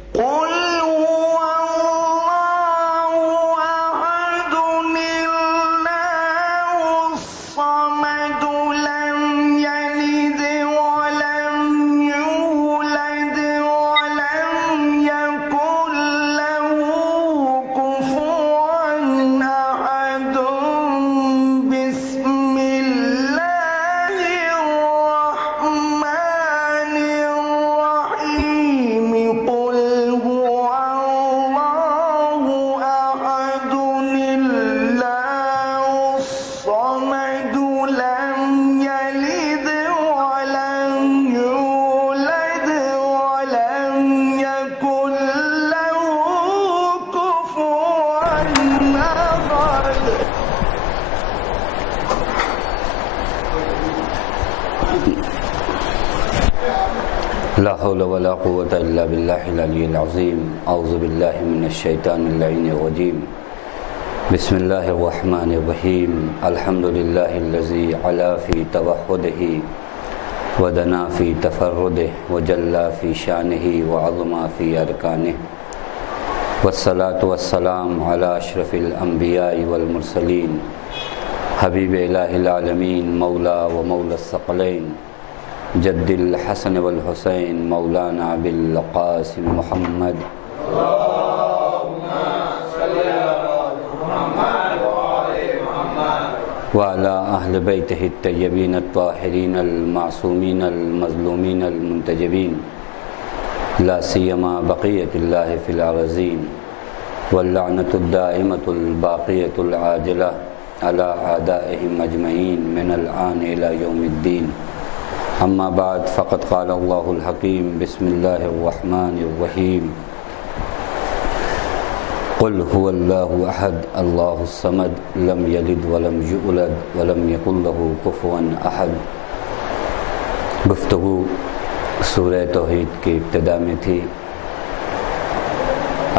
قل هو الله أحد الله الصمد لم يلد ولم يولد ولم يكن له كفوا أحد بسم الله الرحمن الرحيم قل هو الله أحد الله الصمد لم يلد ولم يولد ولم يكن له كفوا أحد. لا حول ولا قوة إلا بالله العلي العظيم. أعوذ بالله من الشيطان اللعين الرجيم. بسم الله الرحمن الرحيم. الحمد لله الذي علا في توحده ودنا في تفرده وجلى في شانه وعظم في أركانه، والصلاة والسلام على أشرف الأنبياء والمرسلين حبيب إله العالمين مولا ومولى الثقلين جد الحسن والحسين مولانا أبي القاسم محمد وعلى أهل بيته الطيبين الطاهرين المعصومين المظلومين المنتجبين، لا سيما بقية الله في الأرضين، واللعنة الدائمة الباقية العاجلة على أعدائهم أجمعين من الآن إلى يوم الدين. أما بعد، فقد قال الله الحكيم بسم الله الرحمن الرحيم قل هو الله أحد الله الصمد لم يلد ولم يولد ولم يكن له كفوا أحد. گفتگو سورہ توحید کی ابتدا میں تھی.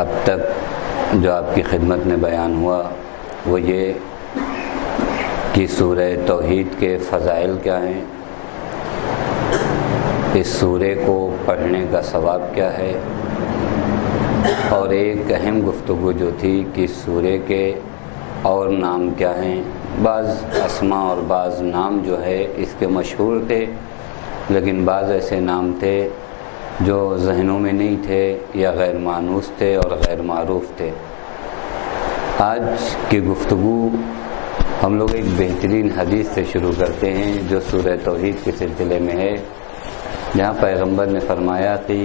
اب تک جو آپ کی خدمت میں بیان ہوا وہ یہ کہ سورہ توحید کے فضائل کیا ہیں، اس سورے کو پڑھنے کا ثواب کیا ہے، اور ایک اہم گفتگو جو تھی کہ سورے کے اور نام کیا ہیں. بعض اسماء اور بعض نام جو ہے اس کے مشہور تھے، لیکن بعض ایسے نام تھے جو ذہنوں میں نہیں تھے یا غیر مانوس تھے اور غیر معروف تھے. آج کی گفتگو ہم لوگ ایک بہترین حدیث سے شروع کرتے ہیں جو سورہ توحید کے سلسلے میں ہے، جہاں پیغمبر نے فرمایا کہ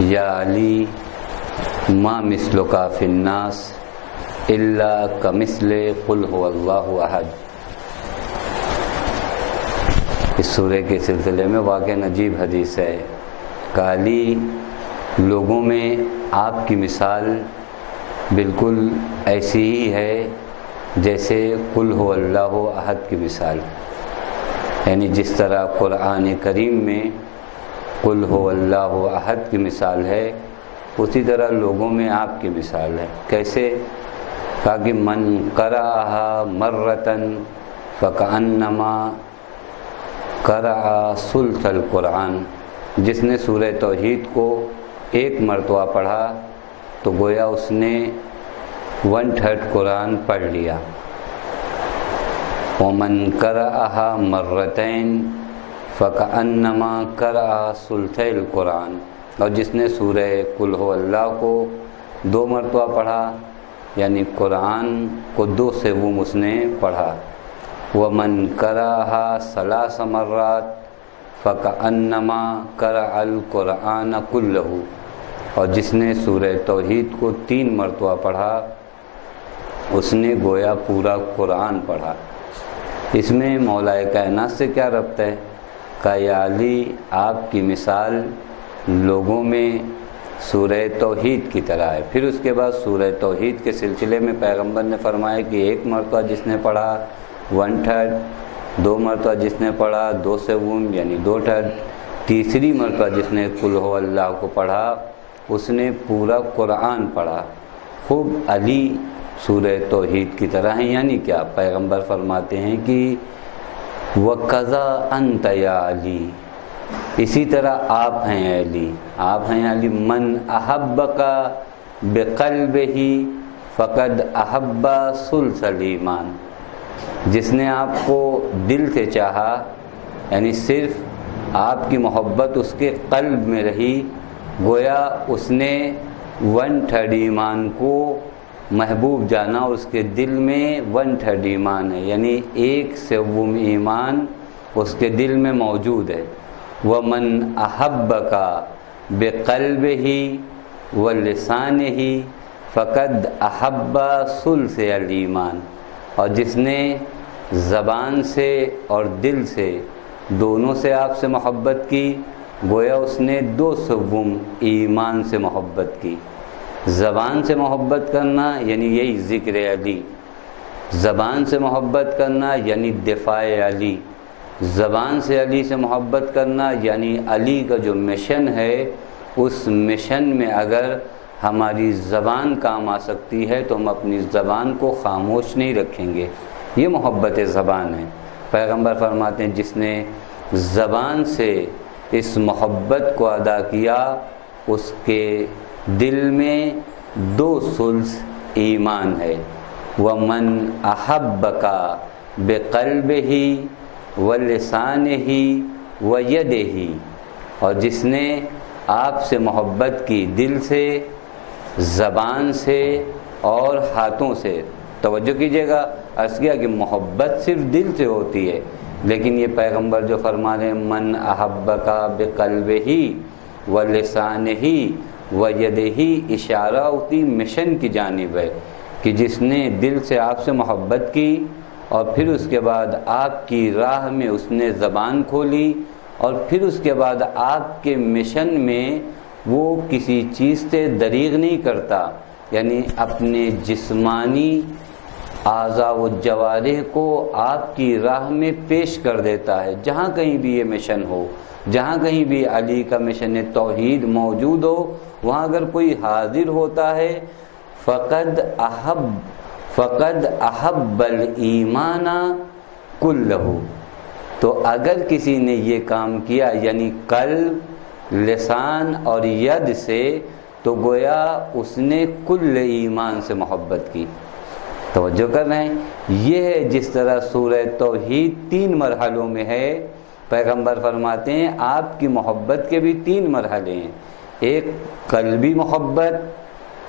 یا علی ما مثلک فی الناس الا کمثل قل هو اللہ احد. اس سورے کے سلسلے میں واقع عجیب حدیث ہے کہ علی لوگوں میں آپ کی مثال بالکل ایسی ہی ہے جیسے قل هو اللہ احد کی مثال، یعنی جس طرح قرآن کریم میں قل هو اللہ احد کی مثال ہے، اسی طرح لوگوں میں آپ کی مثال ہے. کیسے؟ کہا کہ من قرأها مرة فکأنما قرأ ثلث القرآن. جس نے سورہ توحید کو ایک مرتبہ پڑھا تو گویا اس نے 1/3 قرآن پڑھ لیا. ومن قرأها مرتين فكأنما قرأ ثلثي القرآن. اور جس نے سورہ قل هو اللہ کو 2 مرتبہ پڑھا یعنی قرآن کو 2 سوم اس نے پڑھا. ومن قرأها 3 مرات فكأنما قرأ القرآن كله. اور جس نے سورہ توحید کو 3 مرتبہ پڑھا اس نے گویا پورا قرآن پڑھا. اس میں مولا کائنات سے کیا ربط ہے؟ کہ یا علی آپ کی مثال لوگوں میں سورہ توحید کی طرح ہے. پھر اس کے بعد سورہ توحید کے سلسلے میں پیغمبر نے فرمایا کہ 1 مرتبہ جس نے پڑھا 1/3، 2 مرتبہ جس نے پڑھا 2 سوم یعنی 2/3، تیسری مرتبہ جس نے قل هو اللہ کو پڑھا اس نے پورا قرآن پڑھا. خوب علی سورہ توحید کی طرح ہیں. یعنی کیا؟ پیغمبر فرماتے ہیں کہ وَقَضَا أَنْتَ يَا عَلِي اسی طرح آپ ہیں اے علی، آپ ہیں علی، من احبک بقلبہ فقد احب ثلث الایمان، جس نے آپ کو دل سے چاہا، یعنی صرف آپ کی محبت اس کے قلب میں رہی، گویا اس نے 1/3 ایمان کو محبوب جانا، اس کے دل میں 1/3 ایمان ہے، یعنی 1/7 ایمان اس کے دل میں موجود ہے۔ وَمَنْ أَحَبَّكَ بِقَلْبِهِ وَلِسَانِهِ فَقَدْ أَحَبَّ ثُلْثَ الْإِيمَانِ، اور جس نے زبان سے اور دل سے دونوں سے آپ سے محبت کی، گویا اس نے 2/7 ایمان سے محبت کی۔ زبان سے محبت کرنا یعنی یہی ذکر علی، زبان سے محبت کرنا یعنی دفاع علی، زبان سے علی سے محبت کرنا یعنی علی کا جو مشن ہے، اس مشن میں اگر ہماری زبان کام آ سکتی ہے تو ہم اپنی زبان کو خاموش نہیں رکھیں گے، یہ محبت زبان ہے۔ پیغمبر فرماتے ہیں جس نے زبان سے اس محبت کو ادا کیا، اس کے دل میں 2/3 ایمان ہے۔ وَمَنْ أَحَبَّكَ بِقَلْبِهِ وَلِسَانِهِ وَيَدِهِ، اور جس نے آپ سے محبت کی دل سے، زبان سے اور ہاتھوں سے۔ توجہ کیجیے گا، عرض کیا کہ محبت صرف دل سے ہوتی ہے، لیکن یہ پیغمبر جو فرما رہے ہیں من احبک بقلبہ ولسانہ ویدہ، اشارہ ہوتی مشن کی جانب ہے کہ جس نے دل سے آپ سے محبت کی اور پھر اس کے بعد آپ کی راہ میں اس نے زبان کھولی، اور پھر اس کے بعد آپ کے مشن میں وہ کسی چیز سے دریغ نہیں کرتا، یعنی اپنے جسمانی اعضاء و جوارح کو آپ کی راہ میں پیش کر دیتا ہے۔ جہاں کہیں بھی یہ مشن ہو، جہاں کہیں بھی علی کا مشن توحید موجود ہو، وہاں اگر کوئی حاضر ہوتا ہے فقد احب الایمان کلہ، تو اگر کسی نے یہ کام کیا یعنی قلب، لسان اور ید سے، تو گویا اس نے کل ایمان سے محبت کی۔ توجہ کر رہے ہیں، یہ ہے جس طرح سورہ توحید 3 مرحلوں میں ہے۔ پیغمبر فرماتے ہیں آپ کی محبت کے بھی 3 مرحلے ہیں، ایک قلبی محبت،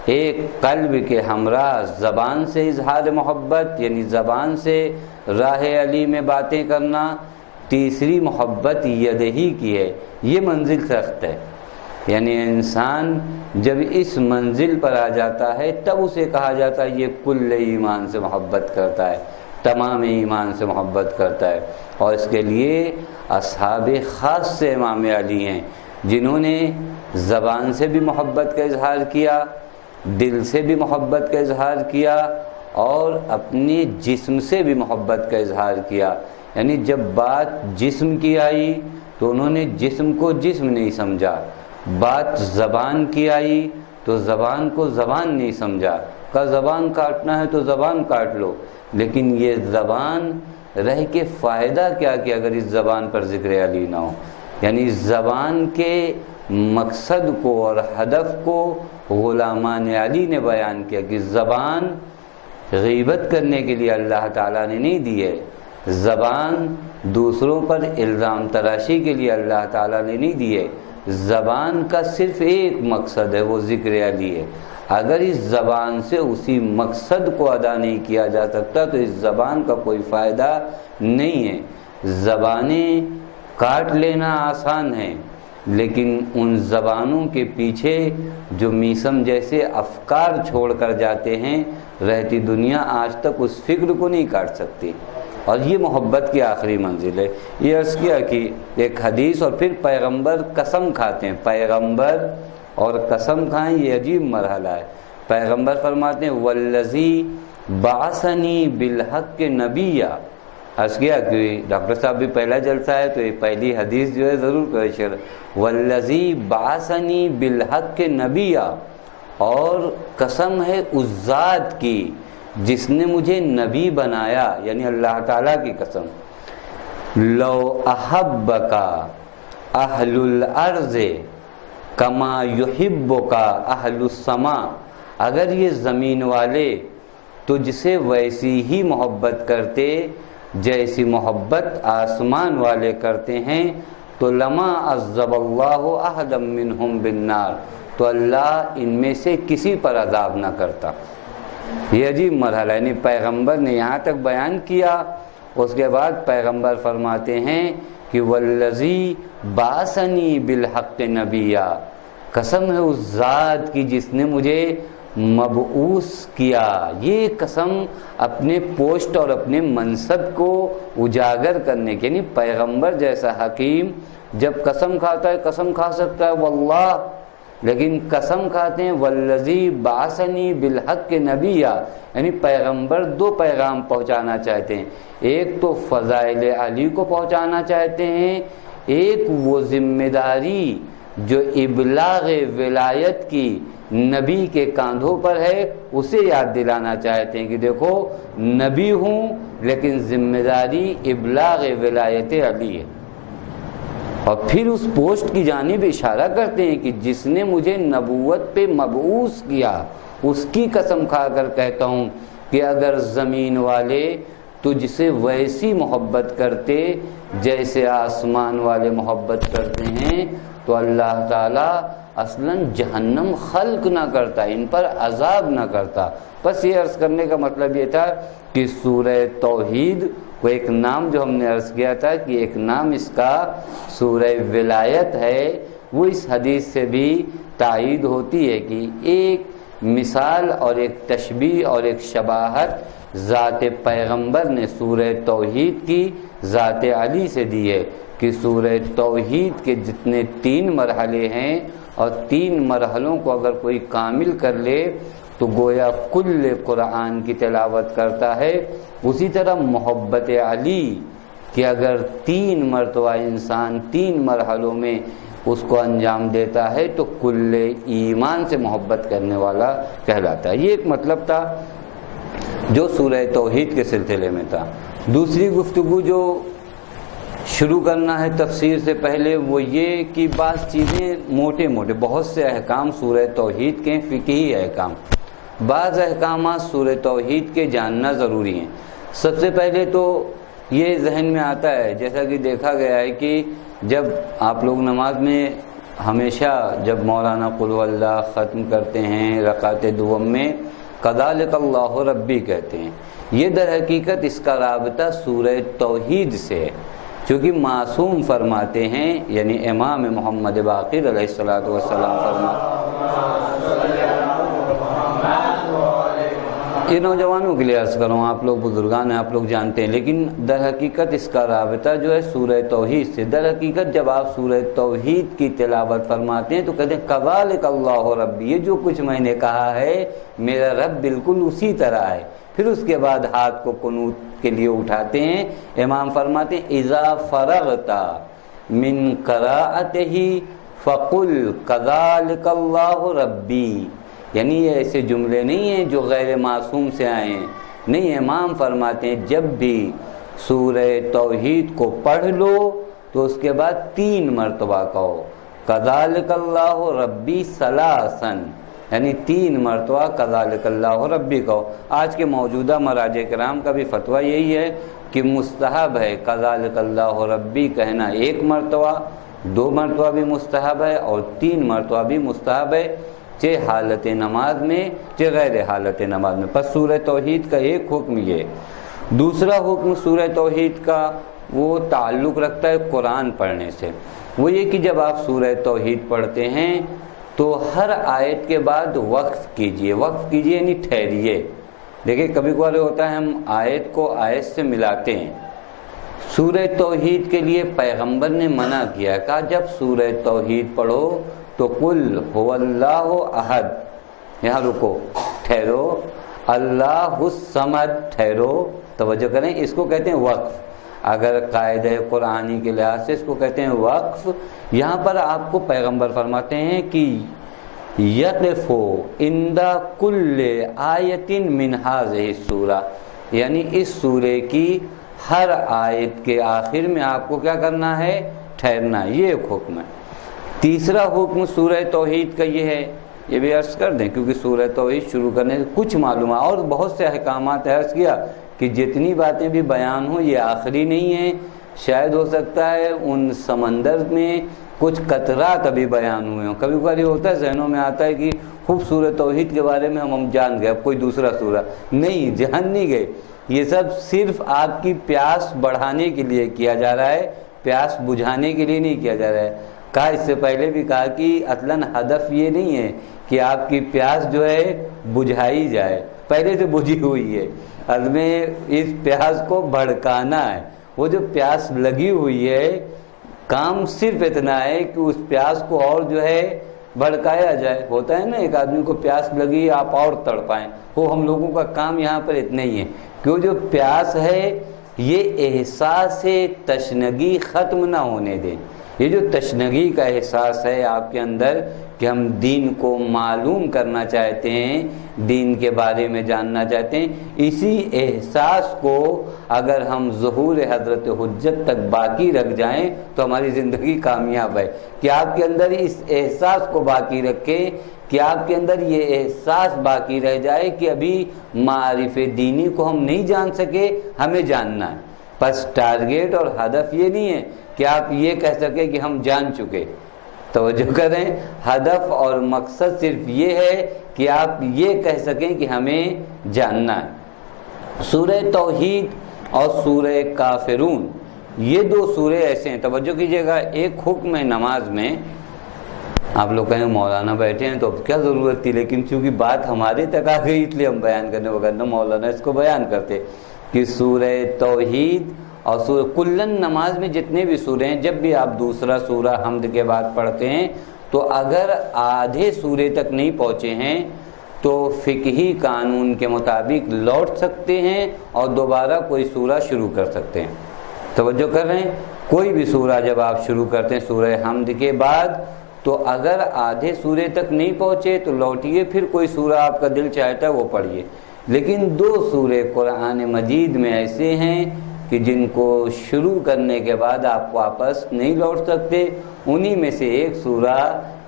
ایک قلب کے ہمراہ زبان سے اظہار محبت یعنی زبان سے راہ علی میں باتیں کرنا، تیسری محبت یدہی کی ہے۔ یہ منزل سخت ہے، یعنی انسان جب اس منزل پر آ جاتا ہے تب اسے کہا جاتا ہے یہ کل ایمان سے محبت کرتا ہے، تمام ایمان سے محبت کرتا ہے۔ اور اس کے لیے اصحاب خاص سے امام علی ہیں جنہوں نے زبان سے بھی محبت کا اظہار کیا، دل سے بھی محبت کا اظہار کیا، اور اپنے جسم سے بھی محبت کا اظہار کیا۔ یعنی جب بات جسم کی آئی تو انہوں نے جسم کو جسم نہیں سمجھا، بات زبان کی آئی تو زبان کو زبان نہیں سمجھا، کہا زبان کاٹنا ہے تو زبان کاٹ لو، لیکن یہ زبان رہ کے فائدہ کیا کہ اگر اس زبان پر ذکر علی نہ ہو۔ یعنی زبان کے مقصد کو اور ہدف کو غلامان علی نے بیان کیا کہ زبان غیبت کرنے کے لیے اللہ تعالیٰ نے نہیں دی ہے، زبان دوسروں پر الزام تراشی کے لیے اللہ تعالیٰ نے نہیں دی ہے، زبان کا صرف ایک مقصد ہے، وہ ذکر علی ہے۔ اگر اس زبان سے اسی مقصد کو ادا نہیں کیا جا سکتا تو اس زبان کا کوئی فائدہ نہیں ہے۔ زبانیں کاٹ لینا آسان ہے، لیکن ان زبانوں کے پیچھے جو میسم جیسے افکار چھوڑ کر جاتے ہیں، رہتی دنیا آج تک اس فکر کو نہیں کاٹ سکتی، اور یہ محبت کی آخری منزل ہے۔ یہ عرض کیا کہ ایک حدیث، اور پھر پیغمبر قسم کھاتے ہیں، پیغمبر اور قسم کھائیں، یہ عجیب مرحلہ ہے۔ پیغمبر فرماتے ہیں والذی بعثنی بالحق نبیّا، عرض کیا کہ ڈاکٹر صاحب بھی پہلا جلسہ ہے تو یہ پہلی حدیث جو ہے ضرور پیش کر، والذی بعثنی بالحق نبیّا، اور قسم ہے اس ذات کی جس نے مجھے نبی بنایا، یعنی اللہ تعالیٰ کی قسم، لو احبک اہل الارض کما یحبک اہل السما، اگر یہ زمین والے تجھ سے ویسی ہی محبت کرتے جیسی محبت آسمان والے کرتے ہیں تو لما عذب اللہ احدا منہم بالنار، تو اللہ ان میں سے کسی پر عذاب نہ کرتا۔ یہ عجیب مرحلہ، یعنی پیغمبر نے یہاں تک بیان کیا، اس کے بعد پیغمبر فرماتے ہیں کہ والذی بعثنی بالحق نبیا، قسم ہے اس ذات کی جس نے مجھے مبعوث کیا۔ یہ قسم اپنے پوسٹ اور اپنے منصب کو اجاگر کرنے کی، یعنی پیغمبر جیسا حکیم جب قسم کھاتا ہے قسم کھا سکتا ہے واللہ، لیکن قسم کھاتے ہیں والذی بعثنی بالحق نبیا، یعنی پیغمبر دو پیغام پہنچانا چاہتے ہیں، ایک تو فضائل علی کو پہنچانا چاہتے ہیں، ایک وہ ذمہ داری جو ابلاغ ولایت کی نبی کے کاندھوں پر ہے اسے یاد دلانا چاہتے ہیں کہ دیکھو نبی ہوں لیکن ذمہ داری ابلاغ ولایت علی ہے، اور پھر اس پوسٹ کی جانب اشارہ کرتے ہیں کہ جس نے مجھے نبوت پہ مبعوث کیا اس کی قسم کھا کر کہتا ہوں کہ اگر زمین والے تجھ سے ویسی محبت کرتے جیسے آسمان والے محبت کرتے ہیں تو اللہ تعالیٰ اصلاً جہنم خلق نہ کرتا، ان پر عذاب نہ کرتا۔ بس یہ عرض کرنے کا مطلب یہ تھا کہ سورہ توحید کو ایک نام جو ہم نے عرض کیا تھا کہ ایک نام اس کا سورہ ولایت ہے، وہ اس حدیث سے بھی تائید ہوتی ہے کہ ایک مثال اور ایک تشبیہ اور ایک شباہت ذات پیغمبر نے سورہ توحید کی ذات علی سے دی ہے کہ سورہ توحید کے جتنے 3 مرحلے ہیں اور 3 مرحلوں کو اگر کوئی کامل کر لے تو گویا کل قرآن کی تلاوت کرتا ہے۔ اسی طرح محبت علی کہ اگر 3 مرتبہ انسان 3 مرحلوں میں اس کو انجام دیتا ہے تو کل ایمان سے محبت کرنے والا کہلاتا ہے۔ یہ ایک مطلب تھا جو سورہ توحید کے سلسلے میں تھا۔ دوسری گفتگو جو شروع کرنا ہے تفسیر سے پہلے وہ یہ کہ بعض چیزیں موٹے موٹے بہت سے احکام سورہ توحید کے فقہی احکام، بعض احکامات سورہ توحید کے جاننا ضروری ہیں۔ سب سے پہلے تو یہ ذہن میں آتا ہے جیسا کہ دیکھا گیا ہے کہ جب آپ لوگ نماز میں ہمیشہ جب مولانا قل هو اللہ ختم کرتے ہیں رکعت دوم میں کذالک اللہ ربی کہتے ہیں، یہ در حقیقت اس کا رابطہ سورہ توحید سے ہے، چونکہ معصوم فرماتے ہیں یعنی امام محمد باقر علیہ الصلوۃ والسلام فرماتے، یہ نوجوانوں کے لیے عرض کروں، آپ لوگ بزرگان ہیں آپ لوگ جانتے ہیں، لیکن در حقیقت اس کا رابطہ جو ہے سورہ توحید سے۔ در حقیقت جب آپ سورہ توحید کی تلاوت فرماتے ہیں تو کہتے ہیں کذالک اللہ ربی، یہ جو کچھ میں نے کہا ہے میرا رب بالکل اسی طرح ہے۔ پھر اس کے بعد ہاتھ کو قنوت کے لیے اٹھاتے ہیں، امام فرماتے ہیں اذا فرغت من قراءتہ فقل کذالک اللہ ربی، یعنی یہ ایسے جملے نہیں ہیں جو غیر معصوم سے آئے ہیں، نہیں، امام فرماتے ہیں جب بھی سورہ توحید کو پڑھ لو تو اس کے بعد 3 مرتبہ کہو کذالک اللہ ربی ثلاثاً، یعنی 3 مرتبہ کذالک اللہ ربی کہو۔ آج کے موجودہ مراجع کرام کا بھی فتویٰ یہی ہے کہ مستحب ہے کذالک اللہ ربی کہنا 1 مرتبہ، 2 مرتبہ بھی مستحب ہے اور 3 مرتبہ بھی مستحب ہے، چاہے حالت نماز میں چاہے غیر حالت نماز میں۔ پس سورہ توحید کا ایک حکم یہ، دوسرا حکم سورہ توحید کا وہ تعلق رکھتا ہے قرآن پڑھنے سے، وہ یہ کہ جب آپ سورہ توحید پڑھتے ہیں تو ہر آیت کے بعد وقف کیجئے، وقف کیجئے یعنی ٹھہریے۔ دیکھیں کبھی کبھار ہوتا ہے ہم آیت کو آیت سے ملاتے ہیں، سورہ توحید کے لیے پیغمبر نے منع کیا، کہا جب سورہ توحید پڑھو تو قل هو اللہ احد، یہاں رکو، ٹھہرو، اللہ الصمد، ٹھہرو، توجہ کریں، اس کو کہتے ہیں وقف۔ اگر قاعدہ قرآنی کے لحاظ سے اس کو کہتے ہیں وقف۔ یہاں پر آپ کو پیغمبر فرماتے ہیں کہ یقف عند کل آیت من هذه السورہ، یعنی اس سورے کی ہر آیت کے آخر میں آپ کو کیا کرنا ہے؟ ٹھہرنا، یہ ایک حکم ہے۔ تیسرا حکم سورہ توحید کا یہ ہے، یہ بھی عرض کر دیں کیونکہ سورہ توحید شروع کرنے سے کچھ معلومات اور بہت سے احکامات عرض کیا کہ جتنی باتیں بھی بیان ہوں یہ آخری نہیں ہیں، شاید ہو سکتا ہے ان سمندر میں کچھ قطرات ابھی بیان ہوئے ہوں۔ کبھی کبھی ہوتا ہے ذہنوں میں آتا ہے کہ خوب سورہ توحید کے بارے میں ہم جان گئے، اب کوئی دوسرا سورہ نہیں، جان نہیں گئے، یہ سب صرف آپ کی پیاس بڑھانے کے لیے کیا جا رہا ہے، پیاس بجھانے کے لیے نہیں کیا جا رہا ہے۔ کہا اس سے پہلے بھی کہا کہ اصلاً ہدف یہ نہیں ہے کہ آپ کی پیاس جو ہے بجھائی جائے، پہلے سے بجھی ہوئی ہے، اصل میں اس پیاس کو بھڑکانا ہے۔ وہ جو پیاس لگی ہوئی ہے کام صرف اتنا ہے کہ اس پیاس کو اور جو ہے بھڑکایا جائے۔ ہوتا ہے نا ایک آدمی کو پیاس لگی آپ اور تڑپائیں، وہ ہم لوگوں کا کام یہاں پر اتنا ہی ہے کہ وہ جو پیاس ہے یہ احساس تشنگی ختم نہ ہونے دیں۔ یہ جو تشنگی کا احساس ہے آپ کے اندر کہ ہم دین کو معلوم کرنا چاہتے ہیں، دین کے بارے میں جاننا چاہتے ہیں، اسی احساس کو اگر ہم ظہور حضرت حجت تک باقی رکھ جائیں تو ہماری زندگی کامیاب ہے۔ کہ آپ کے اندر اس احساس کو باقی رکھیں، کہ آپ کے اندر یہ احساس باقی رہ جائے کہ ابھی معارف دینی کو ہم نہیں جان سکے، ہمیں جاننا ہے۔ بس ٹارگیٹ اور ہدف یہ نہیں ہے کہ آپ یہ کہہ سکیں کہ ہم جان چکے، توجہ کریں، ہدف اور مقصد صرف یہ ہے کہ آپ یہ کہہ سکیں کہ ہمیں جاننا ہے۔ سورہ توحید اور سورہ کافرون یہ دو سورے ایسے ہیں، توجہ کیجئے گا، ایک حکم ہے نماز میں۔ آپ لوگ کہیں مولانا بیٹھے ہیں تو اب کیا ضرورت تھی، لیکن چونکہ بات ہمارے تک آ گئی اس لیے ہم بیان کرنے وغیرہ مولانا اس کو بیان کرتے کہ سورہ توحید اور سورہ کلن نماز میں جتنے بھی سورے ہیں، جب بھی آپ دوسرا سورہ حمد کے بعد پڑھتے ہیں تو اگر آدھے سورے تک نہیں پہنچے ہیں تو فقہی قانون کے مطابق لوٹ سکتے ہیں اور دوبارہ کوئی سورہ شروع کر سکتے ہیں۔ توجہ کر رہے ہیں، کوئی بھی سورہ جب آپ شروع کرتے ہیں سورہ حمد کے بعد تو اگر آدھے سورے تک نہیں پہنچے تو لوٹیے، پھر کوئی سورہ آپ کا دل چاہتا ہے وہ پڑھیے۔ لیکن دو سورے قرآن مجید میں ایسے ہیں کہ جن کو شروع کرنے کے بعد آپ واپس نہیں لوٹ سکتے، انہی میں سے ایک سورہ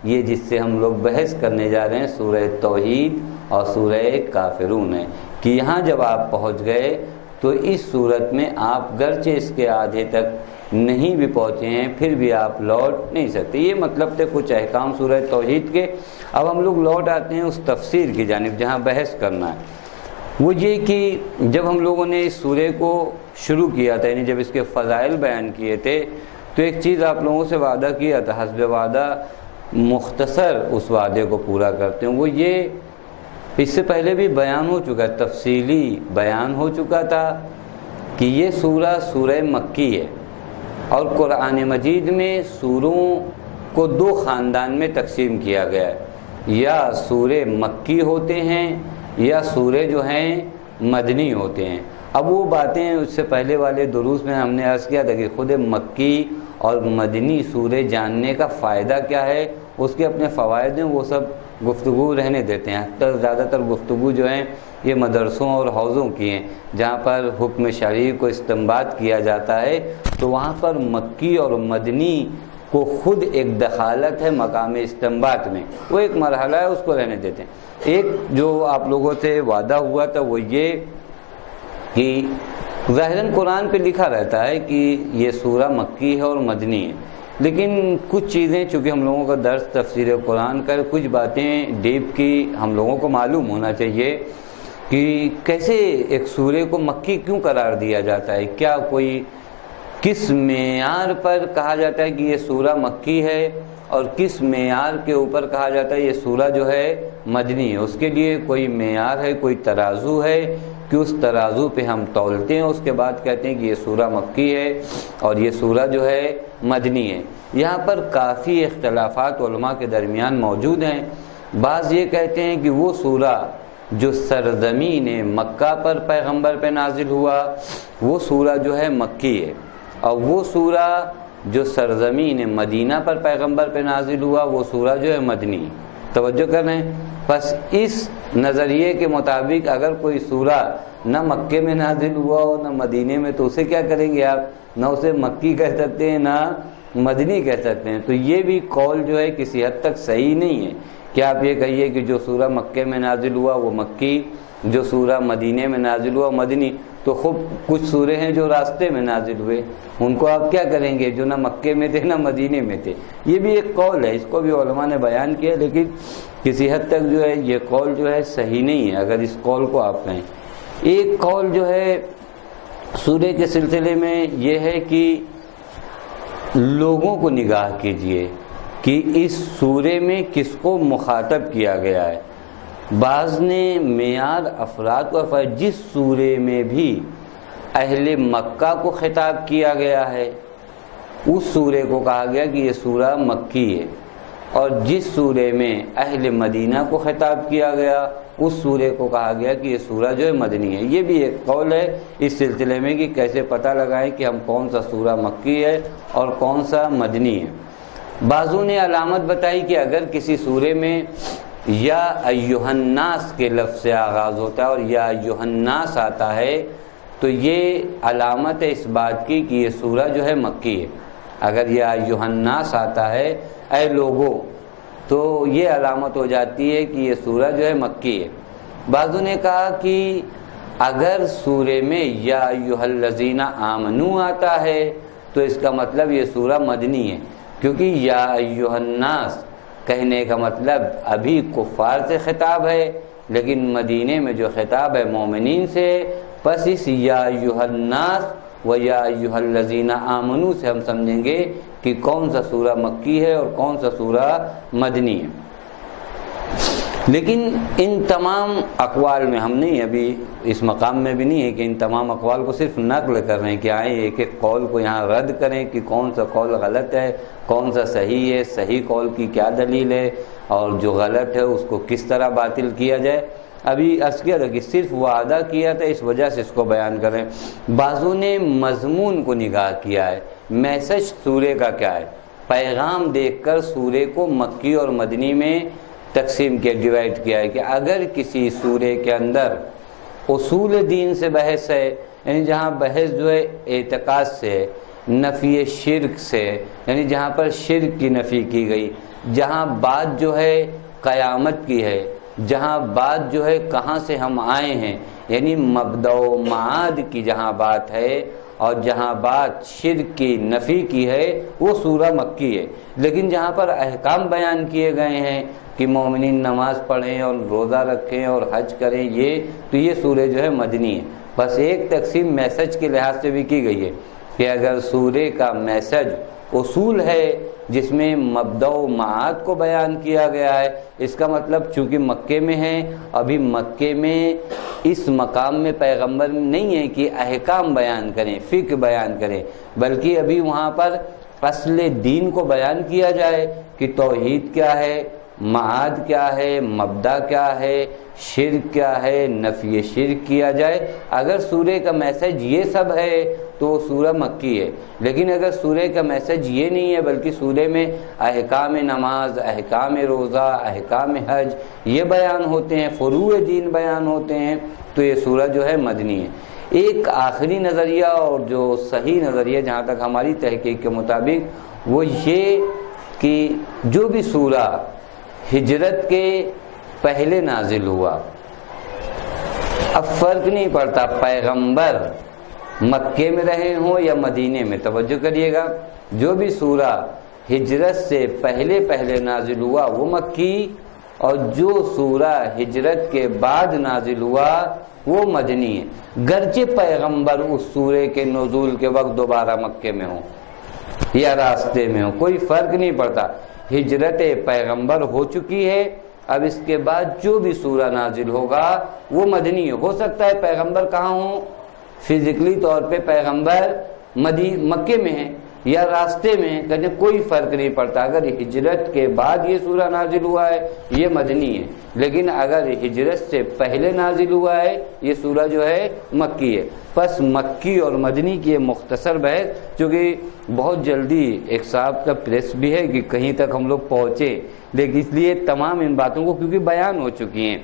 یہ جس سے ہم لوگ بحث کرنے جا رہے ہیں سورہ توحید اور سورہ کافرون ہے، کہ یہاں جب آپ پہنچ گئے تو اس صورت میں آپ گرچہ اس کے آدھے تک نہیں بھی پہنچے ہیں پھر بھی آپ لوٹ نہیں سکتے۔ یہ مطلب تھے کچھ احکام سورہ توحید کے۔ اب ہم لوگ لوٹ آتے ہیں اس تفسیر کی جانب جہاں بحث کرنا ہے، وہ یہ کہ جب ہم لوگوں نے اس سورے کو شروع کیا تھا، یعنی جب اس کے فضائل بیان کیے تھے، تو ایک چیز آپ لوگوں سے وعدہ کیا تھا، حسب وعدہ مختصر اس وعدے کو پورا کرتے ہیں، وہ یہ اس سے پہلے بھی بیان ہو چکا ہے، تفصیلی بیان ہو چکا تھا کہ یہ سورہ سورہ مکی ہے، اور قرآن مجید میں سوروں کو دو خاندان میں تقسیم کیا گیا ہے، یا سورے مکی ہوتے ہیں یا سورے جو ہیں مدنی ہوتے ہیں۔ اب وہ باتیں اس سے پہلے والے دروس میں ہم نے عرض کیا تھا کہ خود مکی اور مدنی سورے جاننے کا فائدہ کیا ہے، اس کے اپنے فوائد ہیں، وہ سب گفتگو رہنے دیتے ہیں۔ زیادہ تر گفتگو جو ہیں یہ مدرسوں اور حوضوں کی ہیں، جہاں پر حکم شرعی کو استنباط کیا جاتا ہے، تو وہاں پر مکی اور مدنی کو خود ایک دخالت ہے مقام استنباط میں، وہ ایک مرحلہ ہے، اس کو رہنے دیتے ہیں۔ ایک جو آپ لوگوں سے وعدہ ہوا تھا وہ یہ کہ ظاہراً قرآن پہ لکھا رہتا ہے کہ یہ سورہ مکی ہے اور مدنی ہے، لیکن کچھ چیزیں چونکہ ہم لوگوں کا درس تفسیر قرآن کا، کچھ باتیں ڈیپ کی ہم لوگوں کو معلوم ہونا چاہیے کہ کیسے ایک سورے کو مکی کیوں قرار دیا جاتا ہے، کیا کوئی کس معیار پر کہا جاتا ہے کہ یہ سورہ مکی ہے اور کس معیار کے اوپر کہا جاتا ہے یہ سورہ جو ہے مدنی ہے، اس کے لیے کوئی معیار ہے، کوئی ترازو ہے کہ اس ترازو پہ ہم تولتے ہیں، اس کے بعد کہتے ہیں کہ یہ سورہ مکی ہے اور یہ سورہ جو ہے مدنی ہے۔ یہاں پر کافی اختلافات علماء کے درمیان موجود ہیں۔ بعض یہ کہتے ہیں کہ وہ سورہ جو سرزمین مکہ پر پیغمبر پہ نازل ہوا وہ سورہ جو ہے مکی ہے، اور وہ سورہ جو سرزمین مدینہ پر پیغمبر پہ نازل ہوا وہ سورہ جو ہے مدنی۔ توجہ کریں، پس اس نظریے کے مطابق اگر کوئی سورہ نہ مکے میں نازل ہوا ہو نہ مدینے میں تو اسے کیا کریں گے آپ، نہ اسے مکی کہہ سکتے ہیں نہ مدنی کہہ سکتے ہیں۔ تو یہ بھی قول جو ہے کسی حد تک صحیح نہیں ہے کہ آپ یہ کہیے کہ جو سورہ مکے میں نازل ہوا وہ مکی، جو سورہ مدینے میں نازل ہوا مدنی۔ تو خوب کچھ سورے ہیں جو راستے میں نازل ہوئے، ان کو آپ کیا کریں گے، جو نہ مکے میں تھے نہ مدینے میں تھے۔ یہ بھی ایک قول ہے، اس کو بھی علماء نے بیان کیا، لیکن کسی حد تک جو ہے یہ قول جو ہے صحیح نہیں ہے اگر اس قول کو آپ کہیں۔ ایک قول جو ہے سورے کے سلسلے میں یہ ہے کہ لوگوں کو نگاہ کیجئے کہ اس سورے میں کس کو مخاطب کیا گیا ہے۔ بعض نے معیار افراد کو جس سورے میں بھی اہل مکہ کو خطاب کیا گیا ہے اس سورے کو کہا گیا کہ یہ سورہ مکی ہے، اور جس سورے میں اہل مدینہ کو خطاب کیا گیا اس سورے کو کہا گیا کہ یہ سورہ جو ہے مدنی ہے۔ یہ بھی ایک قول ہے اس سلسلے میں کہ کیسے پتہ لگائیں کہ ہم کون سا سورہ مکی ہے اور کون سا مدنی ہے۔ بعضوں نے علامت بتائی کہ اگر کسی سورے میں یا ایھا الناس کے لفظ سے آغاز ہوتا ہے اور یا ایھا الناس آتا ہے تو یہ علامت ہے اس بات کی کہ یہ سورہ جو ہے مکی ہے۔ اگر یا ایھا الناس آتا ہے اے لوگو تو یہ علامت ہو جاتی ہے کہ یہ سورہ جو ہے مکی ہے۔ بعضوں نے کہا کہ اگر سورے میں یا ایھا الذین آمنوا آتا ہے تو اس کا مطلب یہ سورہ مدنی ہے، کیونکہ یا ایھا الناس کہنے کا مطلب ابھی کفار سے خطاب ہے، لیکن مدینے میں جو خطاب ہے مومنین سے، پس اس یا ایھا الناس و یا ایھا الذین آمنوا سے ہم سمجھیں گے کہ کون سا سورہ مکی ہے اور کون سا سورہ مدنی ہے۔ لیکن ان تمام اقوال میں ہم نہیں ابھی اس مقام میں بھی نہیں ہے کہ ان تمام اقوال کو صرف نقل کر رہے ہیں کہ آئیں ایک ایک قول کو یہاں رد کریں کہ کون سا قول غلط ہے کون سا صحیح ہے، صحیح قول کی کیا دلیل ہے اور جو غلط ہے اس کو کس طرح باطل کیا جائے۔ ابھی عرض کیا تھا کہ صرف وعدہ کیا تھا، اس وجہ سے اس کو بیان کریں۔ بعضوں نے مضمون کو نگاہ کیا ہے، میسج سورے کا کیا ہے، پیغام دیکھ کر سورے کو مکی اور مدنی میں تقسیم کیا، ڈیوائڈ کیا ہے کہ اگر کسی سورے کے اندر اصول دین سے بحث ہے، یعنی جہاں بحث جو ہے اعتقاد سے، نفی شرک سے، یعنی جہاں پر شرک کی نفی کی گئی، جہاں بات جو ہے قیامت کی ہے، جہاں بات جو ہے کہاں سے ہم آئے ہیں، یعنی مبدأ و معاد کی جہاں بات ہے، اور جہاں بات شرک کی نفی کی ہے وہ سورہ مکی ہے۔ لیکن جہاں پر احکام بیان کیے گئے ہیں کہ مومنین نماز پڑھیں اور روزہ رکھیں اور حج کریں، تو یہ سورہ جو ہے مدنی ہے۔ بس ایک تقسیم میسج کے لحاظ سے بھی کی گئی ہے کہ اگر سورے کا میسج اصول ہے جس میں مبدأ و معاد کو بیان کیا گیا ہے، اس کا مطلب چونکہ مکے میں ہیں، ابھی مکے میں اس مقام میں پیغمبر نہیں ہے کہ احکام بیان کریں، فقہ بیان کریں، بلکہ ابھی وہاں پر اصل دین کو بیان کیا جائے کہ توحید کیا ہے، معاد کیا ہے، مبدأ کیا ہے، شرک کیا ہے، نفی شرک کیا جائے۔ اگر سورے کا میسج یہ سب ہے تو سورہ مکی ہے، لیکن اگر سورے کا میسج یہ نہیں ہے بلکہ سورے میں احکام نماز، احکام روزہ، احکام حج یہ بیان ہوتے ہیں، فروع دین بیان ہوتے ہیں، تو یہ سورہ جو ہے مدنی ہے۔ ایک آخری نظریہ اور جو صحیح نظریہ جہاں تک ہماری تحقیق کے مطابق وہ یہ کہ جو بھی سورہ ہجرت کے پہلے نازل ہوا، اب فرق نہیں پڑتا پیغمبر مکے میں رہے ہوں یا مدینے میں، توجہ کریے گا، جو بھی سورہ ہجرت سے پہلے نازل ہوا وہ مکی، اور جو سورہ ہجرت کے بعد نازل ہوا وہ مدنی ہے، گرچہ پیغمبر اس سورے کے نزول کے وقت دوبارہ مکے میں ہوں یا راستے میں ہوں، کوئی فرق نہیں پڑتا، ہجرت پیغمبر ہو چکی ہے، اب اس کے بعد جو بھی سورہ نازل ہوگا وہ مدنی ہے۔ ہو سکتا ہے پیغمبر کہاں ہوں، فزیکلی طور پہ پیغمبر مکے میں ہیں یا راستے میں ہیں، کہتے کوئی فرق نہیں پڑتا، اگر ہجرت کے بعد یہ سورہ نازل ہوا ہے یہ مدنی ہے، لیکن اگر ہجرت سے پہلے نازل ہوا ہے یہ سورہ جو ہے مکی ہے۔ پس مکی اور مدنی کی یہ مختصر بحث، چونکہ بہت جلدی ایک صاحب کا پریس بھی ہے کہ کہیں تک ہم لوگ پہنچے، لیکن اس لیے تمام ان باتوں کو کیونکہ بیان ہو چکی ہیں